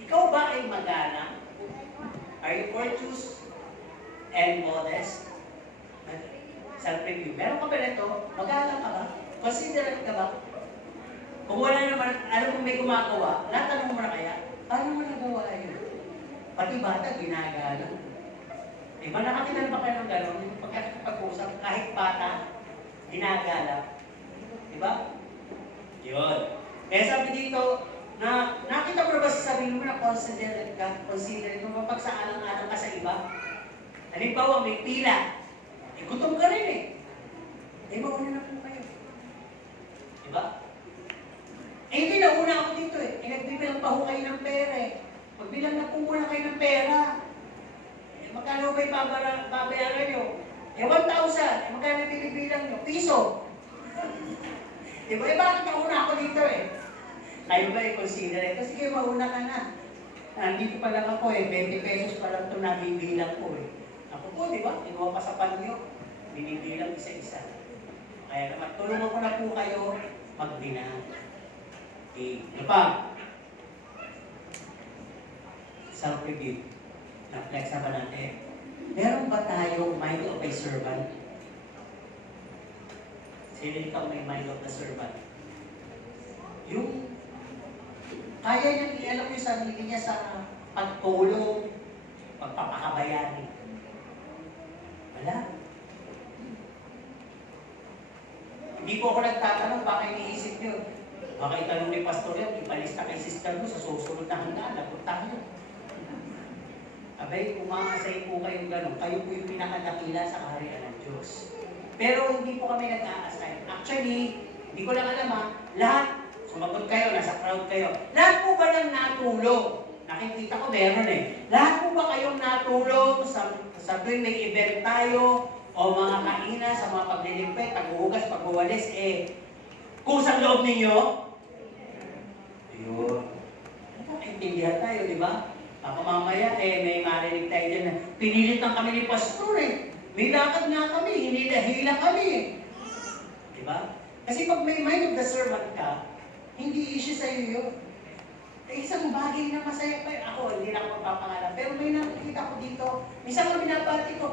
ikaw ba ay magalang? Are you virtuous and modest? Self-review. Meron ka ba nito? Magalang ka ba? Considerate ka ba? Kung wala naman, alam mo may gumagawa, natanong mo na kaya, paano mo nagawa yun? Pati bata, ginagalang. Diba, nakakita na ba kayo ng gano'n? Yung pagkakapag-usap, kahit bata, ginagalang. Diba? Yun. Kaya sabi dito, na nakita mo na ba sa sarili mo na considerate ka? Considerate mo ba pagsaalang-alang ka sa iba? Halimbawa, may pila. Gutom ka rin eh. Mauna na po kayo. Diba? Hindi na una ako dito eh. Nagbibilang pa ho kayo ng pera eh. Magbilang na po muna kayo ng pera. Magkano ba yung babayaran nyo? 1,000. Magkano yung binibilang nyo? Piso. Diba? Bakit nauna ako dito eh? Kayo ba i-consider eh? Kasi kayo mauna ka na. Nandito pa lang ako eh. 20 pesos pa lang ito nabibilang ko eh. Ako po, di ba? Kinuha pa sa panyo. Binibilang isa-isa. Kaya naman, tulungan ko na po kayo magbilang. Okay. Ano pa? Self-review. Na-flex na ba natin? Meron ba tayong mind of a servant? Sino ikaw may mind of the servant? Yung kaya niyang i-alam yung sarili niya sa pagtulong, pagpapakabayani. Wala. Hindi po ako nagtatanong, baka iniisip nyo. Baka itanong ni Pastor yan, ipalista kay sister mo sa susunod na hanggang, napunta nyo. Abay, umakasay po kayong gano'n. Kayo po yung pinakadakila sa kaharian ng Diyos. Pero hindi po kami nag-a-assign. Actually, hindi ko lang alam lahat, sumagot kayo, nasa crowd kayo. Lahat po ba ng natulong? Nakikita ko meron eh. Lahat po ba kayong natulong sa tuwing may event tayo o mga kainan sa mga pagliligpit, paghuhugas, pagwawalis, kusang loob ninyo? Ayun. Intindihan tayo, di ba? Ako mamaya, may marinig tayo dyan na pinilit lang kami ni Pastor eh. May lakad nga kami, hinila-hila kami eh. Di ba? Kasi pag may mind of the servant ka, hindi issue sa'yo yun. Isang bagay na masaya pa ako, hindi na ako magpapangalan. Pero may nakikita ko dito, minsan kami binabati ko,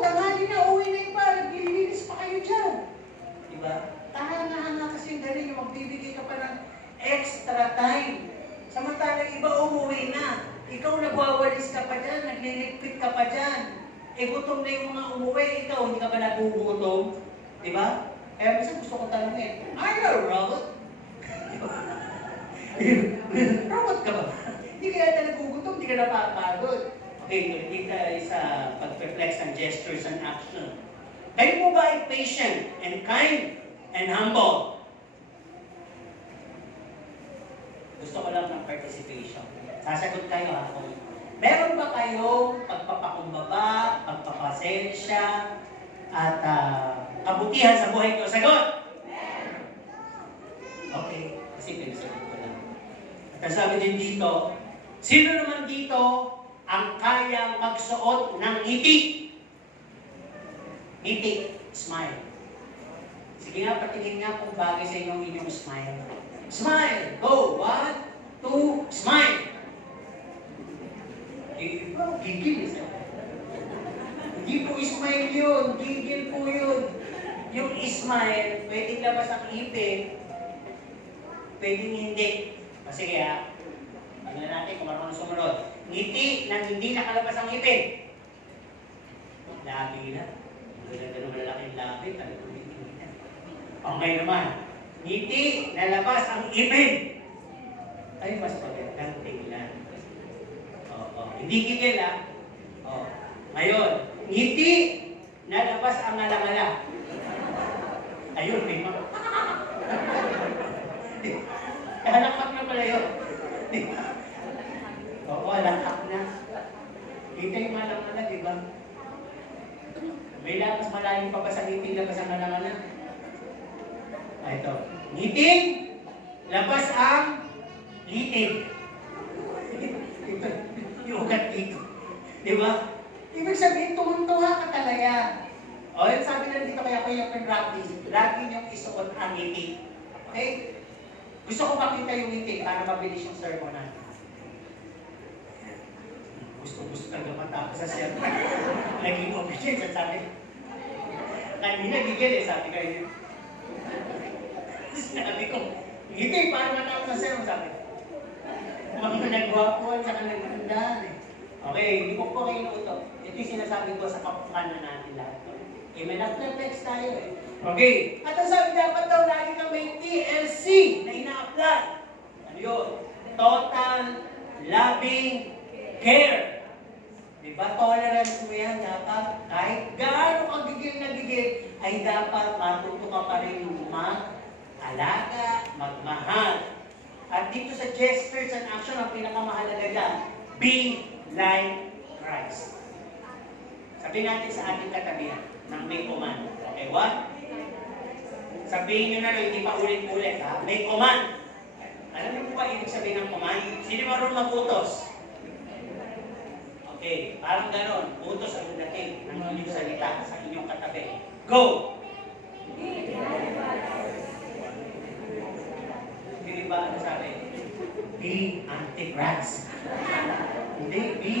tanghali na, uwi na iba, naglilinis pa kayo dyan. Di ba? Tahanga-hanga kasi yung galing, yung magbibigay ka pa ng extra time. Samantalang iba umuwi na. Ikaw nagwawalis ka pa dyan, nagliligpit ka pa dyan. Gutom na yung mga umuwi, ikaw hindi ka ba nagugutom? Di ba? Kaya minsan gusto ko tanongin, are you a robot? Robot ka ba? Hindi ka yata nagugutom, hindi ka napapagod. Okay, ulit tayo sa pag-reflex ng gestures and action. Kayo po ba ay patient and kind and humble? Gusto ko lang ng participation. Sasagot kayo ako. Meron ba kayong pagpapakumbaba, pagpapasensya, at kabutihan sa buhay ko? Sagot! Okay, kasi pinasagot ko lang. At sabi din dito, sino naman dito ang kayang magsuot ng ngiti? Ngiti, smile. Sige nga, patingin nga kung bagay sa inyong smile. Smile! Go! 1, 2, smile! Gigil isa. Hindi po smile yun. Gigil po yun. Yung smile, pwedeng labas ang ipin, pwedeng hindi. Sige tingnan natin kung marunong sumunod. Ngiti nang hindi nakalabas ang ipin. Labi na. Ganda naman lalaking labi. Okay naman. Ngiti na labas ang ipin. Ay, mas magandang tingnan. Hindi gigil Ngayon, ngiti na labas ang alangala. Ayun, may mga. Halakak na pala yun. Oo, halakak na. Kita yung alangala, di ba? May labas malalim pa ba sa ngiting labas ang alangala? Ito. Ngiting, labas ang liting. Ito, yung ugat dito. Di ba? Ibig sabihin, tumuntuha ka talaga. O, yung sabi lang dito kaya Kuya Rocky, lagi niyong isuot ang ngiti. Okay? Gusto ko makita yung ngiti para mabilis yung sermon natin. Gusto talaga matapos sa sermon. Naging obedient, sabi. Kanina gigil sabi kayo. Sinabi ko, ngiti para matapos sa sermon, sabi. Mga nagwapuan sa kanagandaan Okay, hindi ko po kayo inuuto. Ito yung sinasabi ko sa kapakanan natin lahat. May nag-text tayo Okay, at ang sabi dapat daw lagi kang may TLC na ina-apply. Ano yun? Total Loving Care. Diba? Tolerance mo yan dapat. Kahit gaano kang gigil na gigil, ay dapat matuto ka pa rin mag-alaga, magmahal. At dito sa gestures and action, ang pinakamahalaga dyan, be like Christ. Sabihin natin sa ating katabihan ng may command. Okay, what? Sabihin nyo na hindi pa ulit-ulit, may command. Alam niyo po ba ibig sabihin ng command? Sino marunong mag-utos? Okay, parang ganon. Utos ang dating ng inyong salita sa inyong katabi. Go! Hindi ba ano sabi? Be anti-Christ. Hindi, be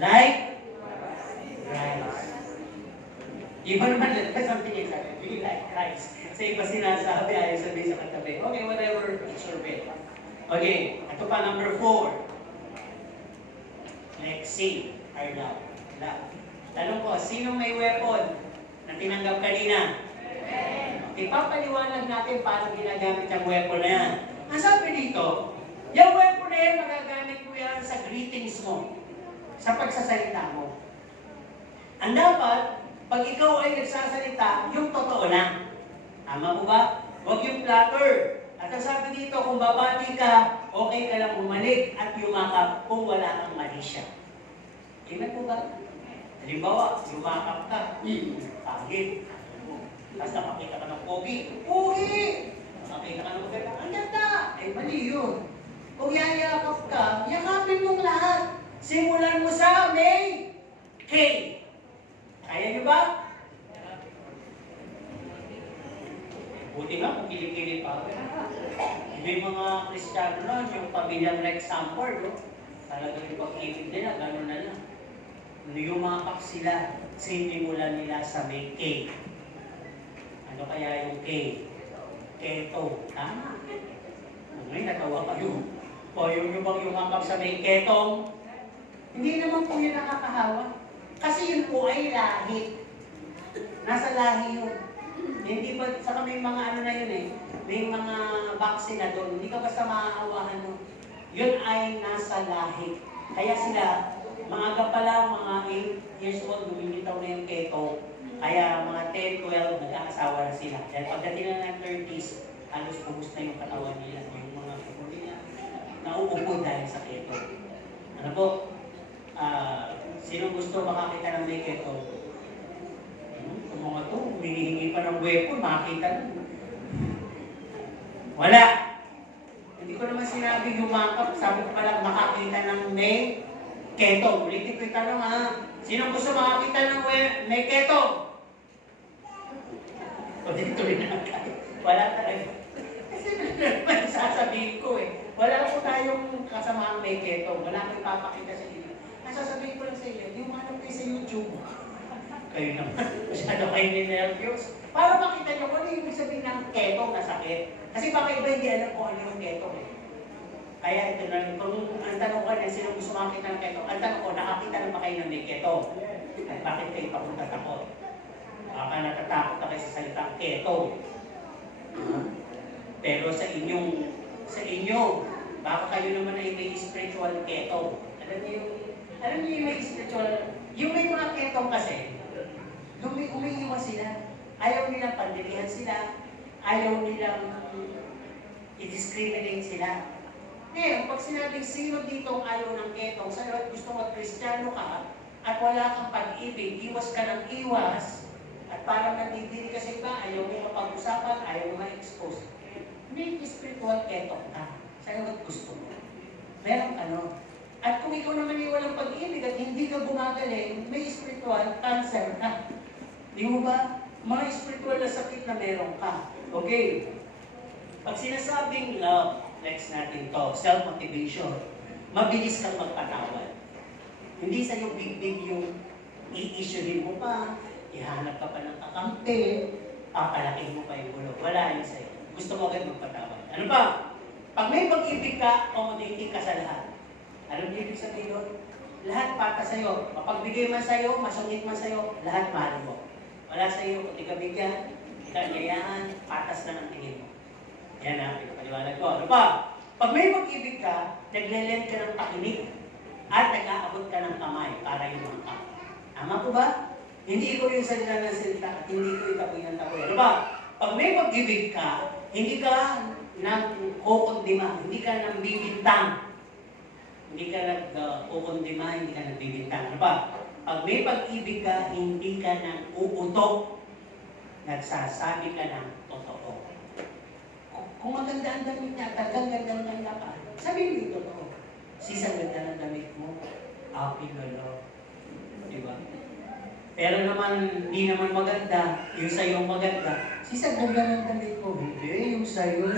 like Christ. Iba naman lang, something exactly. Be like Christ. Sa iba sinasabi, ayaw sabihin sa katabi. Okay, whatever, it's your way. Okay, ito pa, number 4. Lexi, or love. Tanong ko, sino may weapon na tinanggap kanina? Ipapaliwanag natin paano ginagamit ang weapon na yan. Ang sabi dito, yung weapon na yan, magagamit mo yan sa greetings mo. sa pagsasalita mo. Ang dapat, pag ikaw ay nagsasalita, yung totoo lang. Tama po ba? Huwag yung flatter. At ang sabi dito, kung babati ka, okay ka lang bumalik at yumakap kung wala kang mali siya. Amen po ba? Halimbawa, yumakap ka, pangit. Tapos nakakita ka ng pogi. Pogi! Nakakita ka ng maganda. Ang ganda! Eh, mali yun. Kung yayakap ka, yakapin mong lahat. Simulan mo sa may K. Kaya nyo ba? Buti nga kung kilig-kilig pa. May mga Kristiyano na, yung pamilyang like Sampard, no? Talagang yung pag-ibig nila, gano'n na lang. Yumakap sila, sinimulan nila sa may K. Ano kaya yung K? Keto. Tama. Ngayon, natawa pa yun. O yung bang yumakap sa may ketong, hindi naman po yun nakakahawa. Kasi yun po ay lahi. Nasa lahi yun. Hindi ba, saka may mga ano na yun eh, may mga vaccine na doon, hindi ka basta maaawahan mo. Yun ay nasa lahi. Kaya sila, maaga pa lang, mga 8 years old, lumilitaw na yung keto. Kaya mga 10, 12, nag-aasawa na sila. Dahil pagdating na ng 30s, halos ubus na yung katawan nila, yung mga kuko nila, nauupo dahil sa keto. Ano po? Sino gusto makakita ng may keto? Yung mga to, humihingi pa ng weapon, makakita na. Wala. Hindi ko naman sinabi yumakap, sabi ko pala makakita ng may keto. Ulitin ko yung tanong ha. Sino gusto makakita ng may keto? O dito rin na. Wala talaga. Kasi naman sasabihin ko eh. Wala po tayong kasamaang may keto. Wala ko ipapakita sa inyo. Nasasabihin ko lang sa inyo, yung ano kayo sa YouTube. Kayo naman, masyado kayo ninervyos. Para makita nyo kung ano yung sabihin ng keto na sakit. Kasi baka iba hindi alam kung ano yung keto eh. Kaya ito na, kung ang tanong ko na sino gusto makakita ng keto, ang tanong ko, nakakita na ba kayo ng may keto? At bakit kayo papunta takot? Baka natatakot na kayo sa salitang keto. Pero sa inyo, baka kayo naman ay may spiritual keto. Alam niyo yung may spiritual, yung may mga ketong kasi, umiiwas sila. Ayaw nilang pandilihan sila. Ayaw nilang i-discriminate sila. Ngayon, pag sinabing sino dito ang ayaw ng ketong, sa'yo at gusto mag-Kristiyano ka, at wala kang pag-ibig, iwas ka ng iwas, at parang nandidiri kasi ba, ayaw mo mapag-usapan, ayaw mo ma-expose. May spiritual ketong ka. Sa'yo at gusto mo. Meron ano. At kung ikaw naman yung walang pag-ibig at hindi ka gumagaling, may spiritual cancer ka. Di mo ba? Mga spiritual na sakit na meron ka. Okay. Pag sinasabing love, next natin to, self-motivation, mabilis kang magpatawad. Hindi sa'yo big-big yung i-issuein mo pa, ihanap ka pa ng kakampi, papalakin mo pa yung bulog. Wala yun sa'yo. Gusto mo agad magpatawad. Ano ba? Pag may pag-ibig ka, accommodating ka sa lahat. Alam niyo ibig sabihin doon? Lahat pata sa'yo. Mapagbigay man sa'yo, masungit man sa'yo, lahat mahal mo. Wala sa'yo, kung ikabigyan, ikanyayaan, patas na ng tingin mo. Yan ha, pinapaliwanag ko. Ano pa? Pag may pag-ibig ka, naglelend ka ng pakinig at nag-aabot ka ng kamay para yung ka. Tama po ba? Hindi ko yung salita ng salita at hindi ko itapoy ng tapoy. Ano ba? Pag may pag-ibig ka, hindi ka nang kukundima, hindi ka nang bibintang. Hindi ka nag-kukundima, hindi ka nagbibintang. Ano ba? Pag may pag-ibig ka, hindi ka nang uutok. Nagsasabi ka ng totoo. Kung maganda ang damit niya, talagang ganda ka, sabihin mo yung totoo. Sis, ang ganda ng damit mo. Akin lalo. Diba? Pero naman, hindi naman maganda. Yung sa'yo ang maganda. Sis, ang ganda ng damit mo. Hindi, yung sa'yo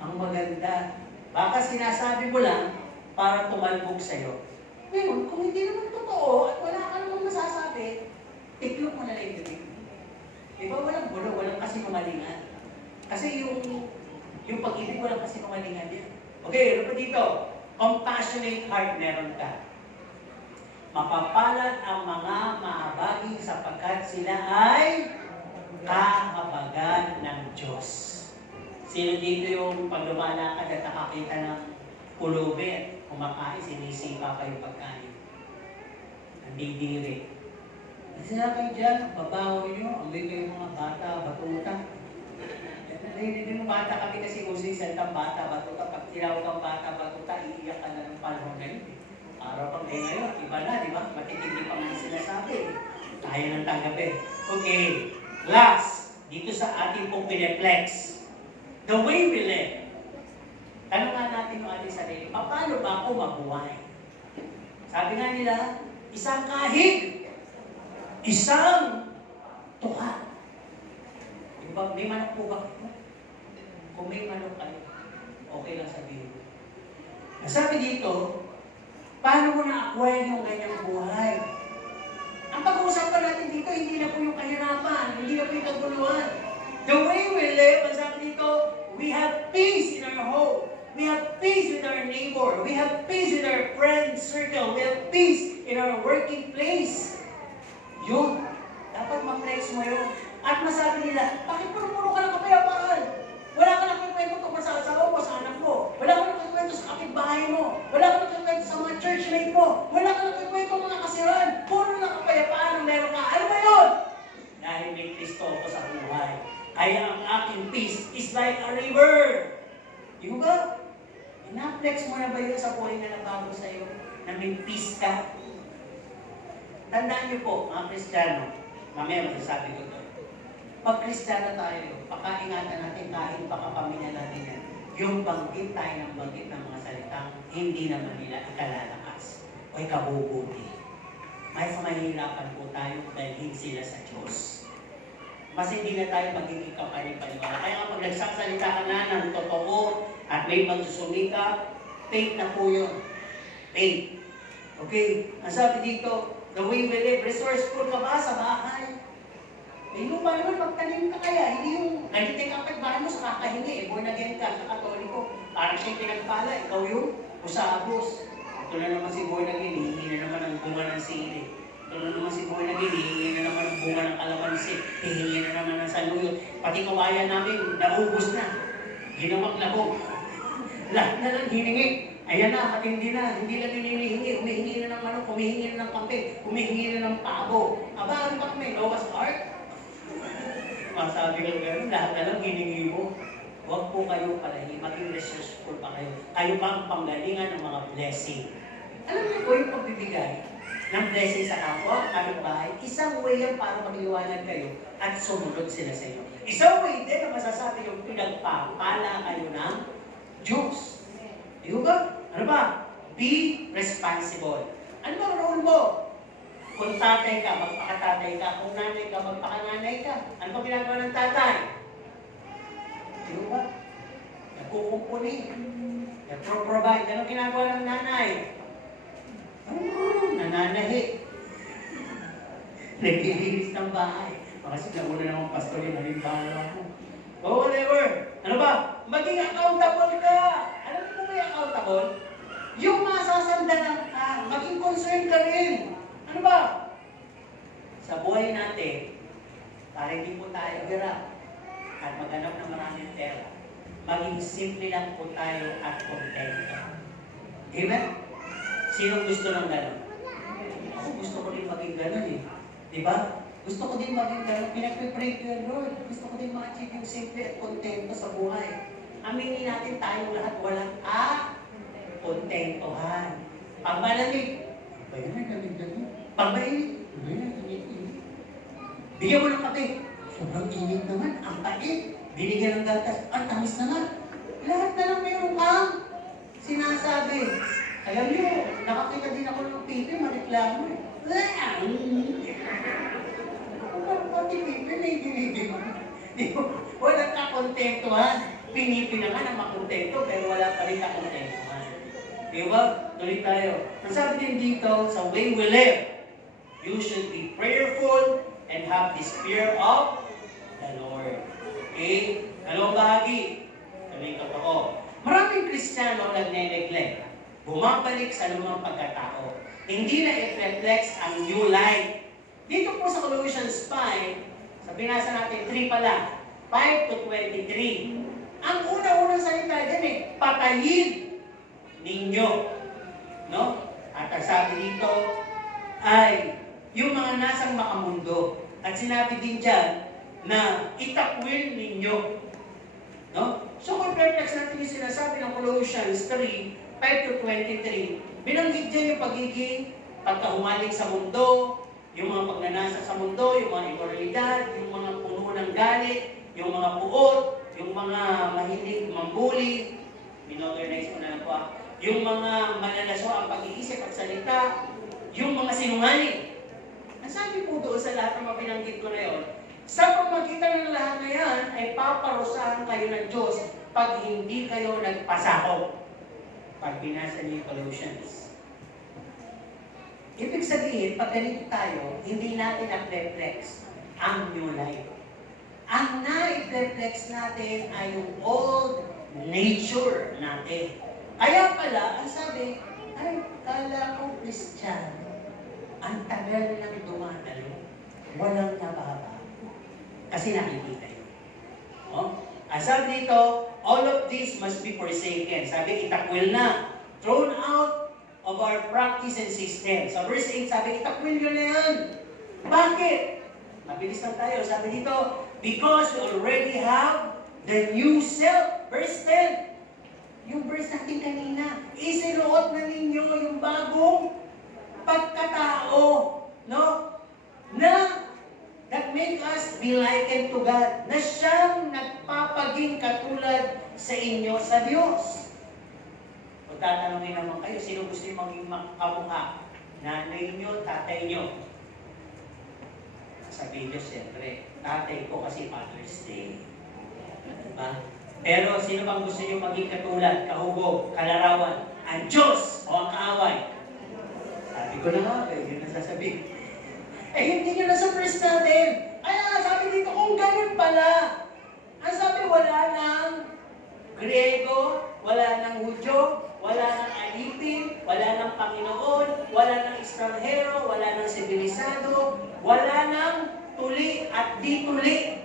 ang maganda. Baka sinasabi mo lang, para tumalbog sa'yo. Ngayon, kung hindi naman totoo at wala ka namang masasabi, iklop mo na lang yung bibig. Diba walang gulo, walang kasinungalingan. Kasi yung pag-ibig walang kasinungalingan yan. Okay, ano pa dito? Compassionate heart meron ka. Mapapalad ang mga mahabagin sapagkat sila ay kahabagan ng Diyos. Sino dito yung pag lumalakad at nakakita ng pulubi at kumakain, sinisipa pa yung pagkain. Nandidiri. Isa kayo dyan, babaho nyo, amoy kayo mga bata, batuta. Hindi mo bata kami kasi kung salitang bata, batuta. Pag tinawag kang bata, batuta, iiyak ka na ng panahon na yun. Araw pang ngayon, iba na, di ba? Matitindi pa nga sinasabi. Kaya nang tanggapin. Okay, last, dito sa ating pong pineflex. The way we live. Tanong nga natin yung ating sarili, paano ba ako mabuhay? Sabi nga nila, isang kahig, isang tuka. Diba, may manok po ba? Kung may manok kayo, okay lang sabihin. Sabi dito, paano mo na-acquire yung ganyang buhay? Ang pag-uusapan natin dito, hindi na po yung kahirapan, hindi na po yung kaguluhan. The way we live, ang sabi dito, we have peace in our home. We have peace with our neighbor. We have peace with our friend circle. We have peace in our working place. Yun. Dapat ma-flex mo yun. At masabi nila, bakit puro ka ng kapayapaan? Wala ka nang kwento tungkol sa asawa mo, sa anak mo. Wala ka nang kwento sa kapitbahay mo. Wala ka nang kwento sa mga churchmate mo. Wala ka nang kwento mga kasiran. Puro na kapayapaan ang meron ka. Ano ba yun? Dahil may Kristo ako sa buhay. Kaya ang aking peace is like a river. Di mo ba? Na-flex mo na ba yun sa buhay na nabago sa'yo? Na may peace ka? Tandaan niyo po, mga Kristiyano, mamaya masasabi ko ito. Pag Kristiyano tayo, pakaingatan natin kahit pakapamilya natin yan. Yung banggit tayo ng banggit ng mga salitang hindi naman nila ikalalakas o ikabubuti. May mahirapan po tayo dahil sila sa Diyos. Mas hindi na tayo magiging kapanipaniwala. Kaya nga pag nagsasalita ka na ng totoo at may pagsusumika, faith na po yun. Faith. Okay? Ang sabi dito, the way we live, resourceful ka ba sa bahay? May lupa naman, magtanim ka kaya. Hindi yung ganito yung kapitbahay mo sa kakahingi. Born again ka, sa katoliko. Parang siyang pinagpala, ikaw yung usabos. Ito na naman si born again, hihingi na naman ang bunga ng sili. Ito na naman si born again, hihingi na naman ang bunga ng kalamansi. Hihingi na naman ng saluyot. Pati kawayan namin, naubos na. Ginamag labog. Lahat na lang hiningi. Ayan na, matindi na. Hindi lang hinihingi. Humihingi na ng manok, humihingi na ng kape, humihingi na ng pabo. Aba, ano ba kami? Noah's Ark? Masabi ko gano'n, lahat na lang hiningi mo. Huwag po kayo palahi, maging resourceful pa kayo. Kayo pa ang panggalingan ng mga blessing. Alam niyo po yung pagbibigay ng blessing sa kapwa, kapitbahay, isang way yan para magliwanag kayo at sumunod sila sa inyo. Isang way din na masasabi yung pinagpapala kayo ng Diyos. Di ba? Ano ba? Be responsible. Ano ba ang role mo? Kung tatay ka, magpakatatay ka. Kung nanay ka, magpakananay ka. Ano ba ginagawa ng tatay? Di ba? Nagkukumpuni. Nagpro-provide. Ano ginagawa ng nanay? Nananahi. Naglilinis ng bahay. Kasi nauna namang pastor yung halimbawa mo. O whatever. Ano ba? Maging accountable ka. Alam mo may accountable? Yung masasandalan ka, maging concerned ka rin. Ano ba? Sa buhay natin, para hindi po tayo hirap at maghanap ng maraming pera, maging simple lang po tayo at contento. Amen? Sino gusto ng gano'n? Ako gusto ko din maging gano'n eh. Diba? Gusto ko din maging gano'n. Pinag-pray ko yun, Lord. Gusto ko din ma-achieve yung simple at contento sa buhay. Aminin natin tayo lahat walang kontentohan. Pag malamig, ba yan ang lamig-lamig? Pag mainit, ba yan ang init-init? Bigyan mo ng kape. Sobrang init naman, ang pait. Binigyan ng gatas, ang tamis naman. Lahat na lang mayroon kang sinasabi. Alam niyo, nakakita din ako ng pipi, mareklamo eh. Pati pipi, naidiligin mo. Walang kakontentohan. Pinipi naman ang makontento, pero wala pa rin kakontentohan. Diba? Tuloy tayo. Ang sabi din dito, sa way we live, you should be prayerful and have this fear of the Lord. Okay? Dalawang bahagi. Sabihin ko ako. Maraming Kristiyano nagne-neglect. Bumabalik sa lumang pagkatao. Hindi na i-reflex ang new life. Dito po sa Colossians 5, sa binasa natin 3 pala, 5 to 23. Ang una-unang salita dyan eh, patayin ninyo. No? At ang sabi dito, ay yung mga nasang makamundo. At sinabi din dyan na itakwil ninyo. No? So kung perplex natin yung sinasabi ng Colossians 3, 5-23, binanggit dyan yung pagiging pagkahumaling sa mundo, yung mga pagnanasa sa mundo, yung mga imoralidad, yung mga puno ng galit, yung mga puot, yung mga mahilig mambuli, minodernize ko na lang po yung mga manalaso ang pag-iisip at salita, yung mga sinungaling. Ang sabi po doon sa lahat ng mga binanggit ko na yun, sa pamagitan ng lahat na yan, ay paparusahan kayo ng Diyos pag hindi kayo nagpasakop. Pag binasa niyo yung Colossians. Ibig sabihin, pag ganito tayo, hindi natin na-reflex ang new life. Ang na-reflex natin ay yung old nature natin. Kaya pala, ang sabi, ay, kala ko Christian, ang tagal ng dumadalo, walang nababago. Kasi nakikita yun. Oh? Ang sabi dito, all of this must be forsaken. Sabi, itakwil na. Thrown out of our practice and system. Sa verse 8, sabi, itakwil nyo na yan. Bakit? Mabilis lang tayo. Sabi dito, because we already have the new self. Verse 10. Yung verse natin kanina, isinuot na ninyo yung bagong pagkatao, no? Na that make us be likened to God, na siyang nagpapaging katulad sa inyo sa Diyos. Kung tatanungin naman kayo, sino gusto yung maging kamukha? Nanay nyo, tatay nyo? Sabihin nyo, siyempre, tatay ko kasi Father's Day. Diba? Pero sino bang gusto nyo maging katulad, kahubog, kalarawan? Ang Diyos o ang kaaway? Sabi ko na nga, yun ang sasabihin. Hindi nyo nasa verse natin. Kaya sabi dito, kung ganun pala, ang sabi, wala ng Griego, wala ng Hudyo, wala ng alipin, wala ng Panginoon, wala ng estranghero, wala ng sibilisado, wala ng tuli at di tuli.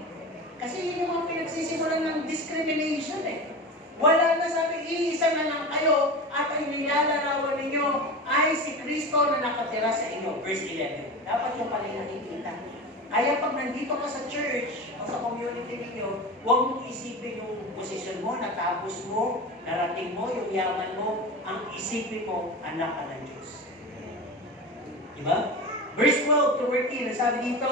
Kasi yun yung mga pinagsisimulan ng discrimination eh. Wala na, sabi, iisa na lang kayo at ang nilalarawan ninyo ay si Kristo na nakatira sa inyo. Verse 11. Dapat yung pala nakikita. Kaya pag nandito ka sa church o sa community ninyo, huwag mong isipin yung posisyon mo, natapos mo, narating mo, yung yaman mo. Ang isipin mo, anak ka ng Diyos. Diba? Verse 12-13, sabi dito,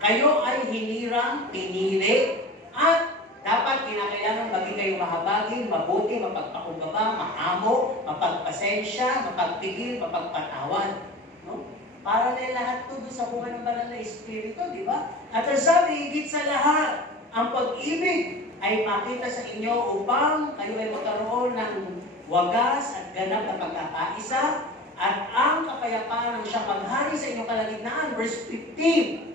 kayo ay hinirang, pinili, at dapat kinakailangan maging kayo mahabagin, mabuti, mapagpakumbaba, maamo, mapagpasensya, mapagpigil, mapagpatawad. No? Para na lahat ito doon sa buhay ng banal na Espiritu, di ba? At ang sabi, higit sa lahat, ang pag-ibig ay makita sa inyo upang kayo ay magkaroon ng wagas at ganap na pagkakaisa, at ang kapayapaan ng siyang maghari sa inyong kalagitnaan. Verse 15.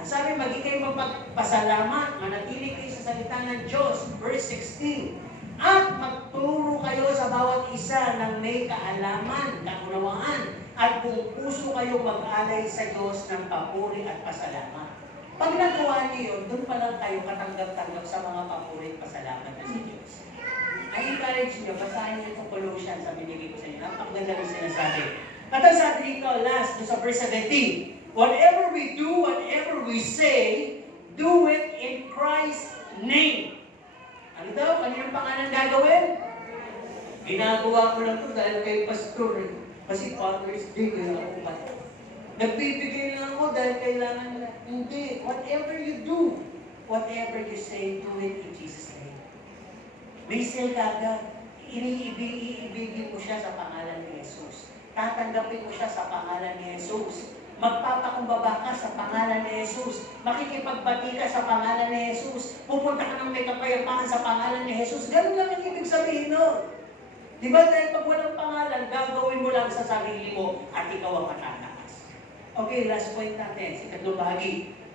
Ang sabi, maging kayo magpasalamat, manatili kayo sa salita ng Diyos. Verse 16. At magturo kayo sa bawat isa ng may kaalaman, kaunawaan, at kung puso kayo mag-alay sa Diyos ng papuri at pasalamat. Pag nagawa niyo yun, doon pa lang kayo katanggap-tanggap sa mga papuri at pasalamat na sa Diyos. I encourage nyo, basahin niyo itong Colossians, sabi binigay ko sa inyo. Napakaganda rin sinasabi. At ang sabi dito, last, sa verse 17, whatever we do, whatever we say, do it in Christ's name. Ano daw? Kaninang pangalan gagawin? Ginagawa ko lang ito dahil kay Pastor. Kasi Father's Day, kaya ako pa. Nagbibigay lang ako dahil kailangan nila. Hindi. Whatever you do, whatever you say, do it in Jesus' name. May still kagad. Iniibigin mo siya sa pangalan ni Jesus. Tatanggapin mo siya sa pangalan ni Jesus. Magpapakumbaba ka sa pangalan ni Jesus. Makikipagbati ka sa pangalan ni Jesus. Pupunta ka ng may kapayapaan sa pangalan ni Jesus. Ganun lang ang ibig sabihin nun. Di ba? Dahil pag walang pangalan, gagawin mo lang sa sarili mo at ikaw ang matatakas. Okay, last point natin. Sa ikatlong bahagi.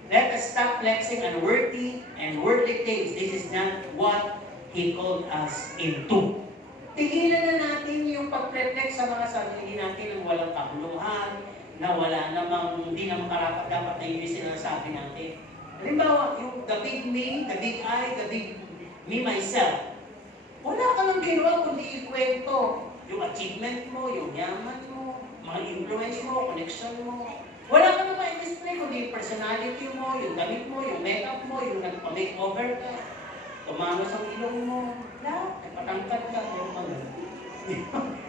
Let us stop flexing unworthy and worldly things. This is not what He called us into. Tigilan na natin yung pag-reflex sa mga sarili natin ng walang kabuluhan, na wala namang, hindi naman karapat dapat na hindi sinasabi natin. Halimbawa, yung the big me, the big I, the big me myself. Wala ka nang ginawa kundi ikwento yung achievement mo, yung yaman mo, mga influence mo, connection mo. Wala ka na ma-display kundi yung personality mo, yung damit mo, yung makeup mo, yung nagpa-makeover ka, tumangos ang ilong mo, lahat, nagpatangkad ka, yung mga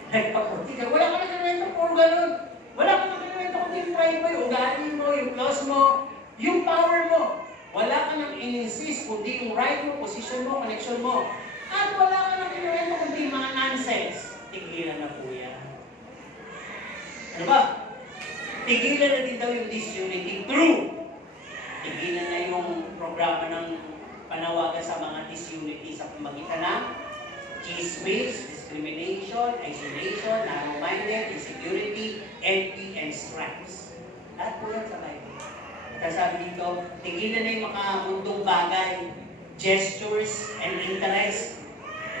nagpaputi ka. Wala ka na kinuwento puro ganun. Wala ka na kinuwento kundi yung pride mo, yung ugali mo, yung close mo, yung power mo. Wala ka nang in-insist kundi yung right mo, position mo, connection mo. At wala ka nang kinuwento kundi mga nonsense. Tigilan na po yan. Ano ba? Tigilan na din daw yung disunity. True! Tigilan na yung programa ng panawagan sa mga disunity sa pamagitan ng chismis, discrimination, isolation, narrow-minded, insecurity, envy, and stripes. At po yan sa Bible. At sabi dito, tigilan na yung mga mundong bagay, gestures, and interest,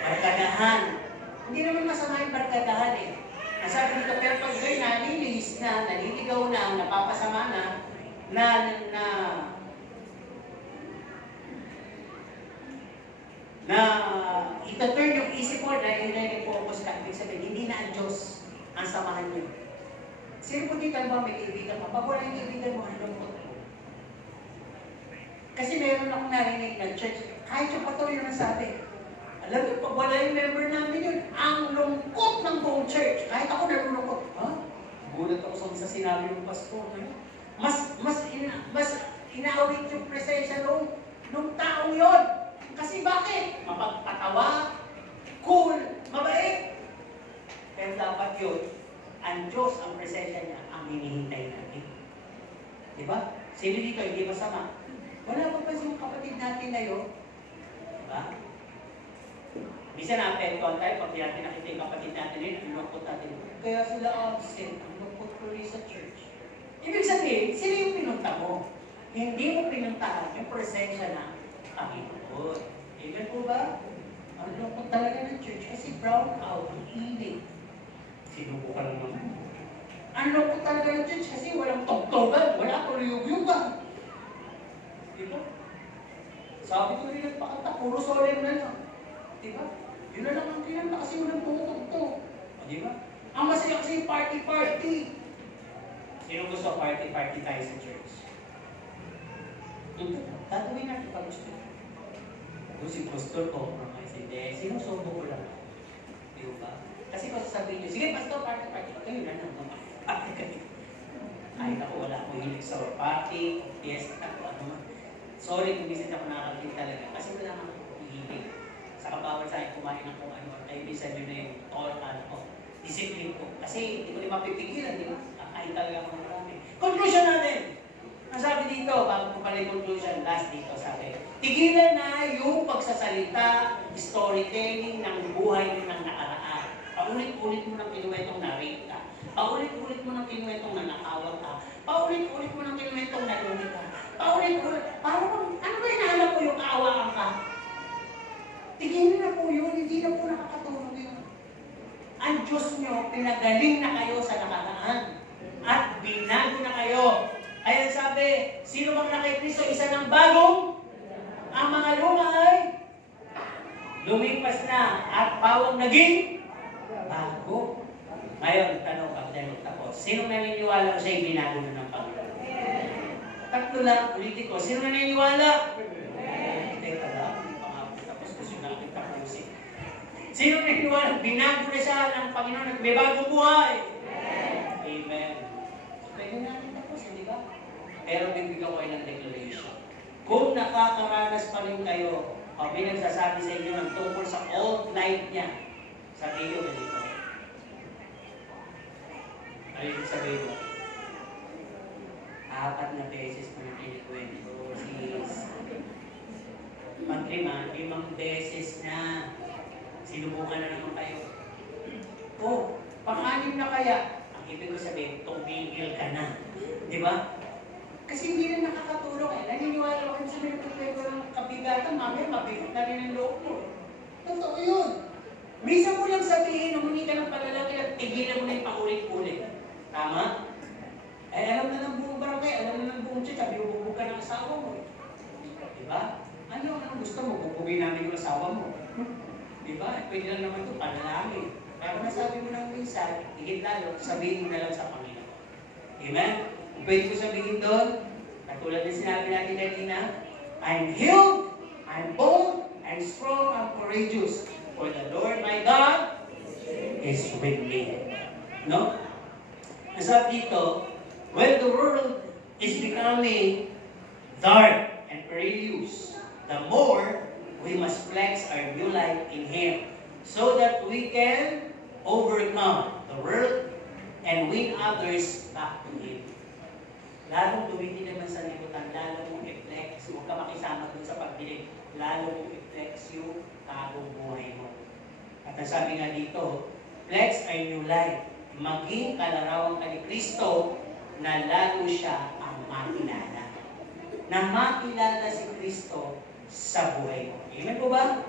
barkadahan. Hindi naman masama yung barkadahan eh. Nasabi dito, pero pag kayo nalilihis na, naliligaw na, napapasama na ito-turn yung isip mo dahil nire-focus ka. Ibig sabihin, hindi na ang Diyos ang samahan niyo. Sino po dito ba may kaibigan ka? Pag wala yung kaibigan mo, ano po? Kasi meron akong narinig na church, kahit yung patuloy yung nasabi, alam mo, pag wala yung member namin yun, ang lungkot ng buong church. Kahit ako nalulungkot. Ha? Gulat ako sa sinabi ng pastor. Mas inaawit yung presensya nung taong yon. Kasi bakit? Mapagpatawa, cool, mabait. Pero dapat yun, ang Diyos, ang presensya niya, ang hinihintay natin. Diba? Sino dito, hindi masama? Wala pa yung kapatid natin na yun. Diba? Minsan na-apektuhan tayo pag natin nakita yung kapatid natin yun, ang lungkot natin. Kaya sila absent, ang lungkot tuloy sa church. Ibig sabihin, sila yung pinunta mo. Hindi mo pinuntahan yung presensya ng Panginoon. Amen po ba? Ang lungkot talaga ng church kasi brown out, ang init. Sinubukan lang naman. Ang lungkot talaga ng church kasi walang tugtugan, wala tuluyog-yugan. Diba? Sabi ko rin nagpakanta, puro solemn na lang. Diba? Yun na lang ang kinanta kasi walang tumutugtog. O diba? Ang masaya kasi party-party. Sino gusto party-party tayo sa church? Ito, tatuloy natin pag gusto. Kung si pastor ko, hindi, sinusubo ko lang. Diba? Kasi kung sasabihin nyo, sige pastor, party-party. Kayo na lang naman. Party kayo. Ay, naku, wala akong hilig sa party, fiesta, ano man. Sorry kung minsan ako nakakalit talaga. Kasi wala akong hilig. Saka bawal sa akin kumain ng kung ano. Ay, minsan yun na yung discipline ko. Kasi hindi ko rin mapipigilan, di ba? Kakain talaga ako ng marami. Conclusion natin! Ang sabi dito, bago ko pala yung conclusion, last dito sabi, tigilan na yung pagsasalita, storytelling ng buhay ng nakaraan. Paulit-ulit mo ng kinuwetong na-rape ka. Paulit-ulit mo ng kinuwetong nanakawan ka. Paulit-ulit mo ng kinuwetong nalunod ka. Paulit-ulit. Ano ba inahanap ko yung kaawaan ka? Tigilin na po yun, hindi na po nakakatulong yun. Ang Diyos nyo, pinagaling na kayo sa nakaraan. At binago na kayo. Kaya sabi, sino bang na kay Kristo, isa ng bagong? Ang mga luma ay lumipas na at bawang naging bago. Ngayon, tanong ka, tapos, sino naniniwala ko siya'y binago na ng Panginoon? Tatlo lang, politiko. Sino naniniwala? Teka lang, tapos gusto natin tapusin. Sino naniniwala? Binago na siya ng Panginoon at may bagong buhay. Amen. Pwede natin tapusin, di ba? Pero bibigyan ko kayo ng declaration. Kung nakakaranas pa rin kayo, may nagsasabi sa inyo ng tungkol sa old life niya, sabihin nyo ganito. Ano yung sabihin mo? 4 na beses mo yung kinikwento, sis. Pag-5 beses na. Sinubukan na naman kayo. Oh, pang-6 na kaya. Ang ibig ko sabihin, tumigil ka na. Di ba? Kasi hindi na nakakatulong eh. Naniniwala ko sa mga pagkaiba ng kabigatan, mamaya mabigat na rin ang loob mo. Totoo yun. Minsan mo lang sabihin, humingi ka ng palalaki at tigilan mo na yung paulit-ulit. Tama? Eh, alam na ng buong barangay, alam na ng buong church, sabi bubog ka ng asawa mo. Diba? Ano gusto mo? Bubugin namin yung asawa mo. Diba? Pwede lang naman ito, panalangin. Para nasabi mo ng minsan, higit lalo, sabihin mo na lang sa Panginoon. Amen? Kung pwede ko sabihin doon, katulad ng sinabi natin kanina, I'm healed, I'm bold, I'm strong, I'm courageous. For the Lord my God is with me. No? Nasabi dito, when the world is becoming dark and perilous, the more we must flex our new life in Him so that we can overcome the world and win others back to Him. Lalong tumitin naman sa libutan, lalong mong i-flex, huwag ka makisama dun sa pagdilig, lalong mong i-flex yung bagong buhay mo. At ang sabi nga dito, flex our new life, maging kalarawan ka ni Kristo na lalo siya ang makilala. Na makilala si Kristo sa buhay mo. Amen po ba?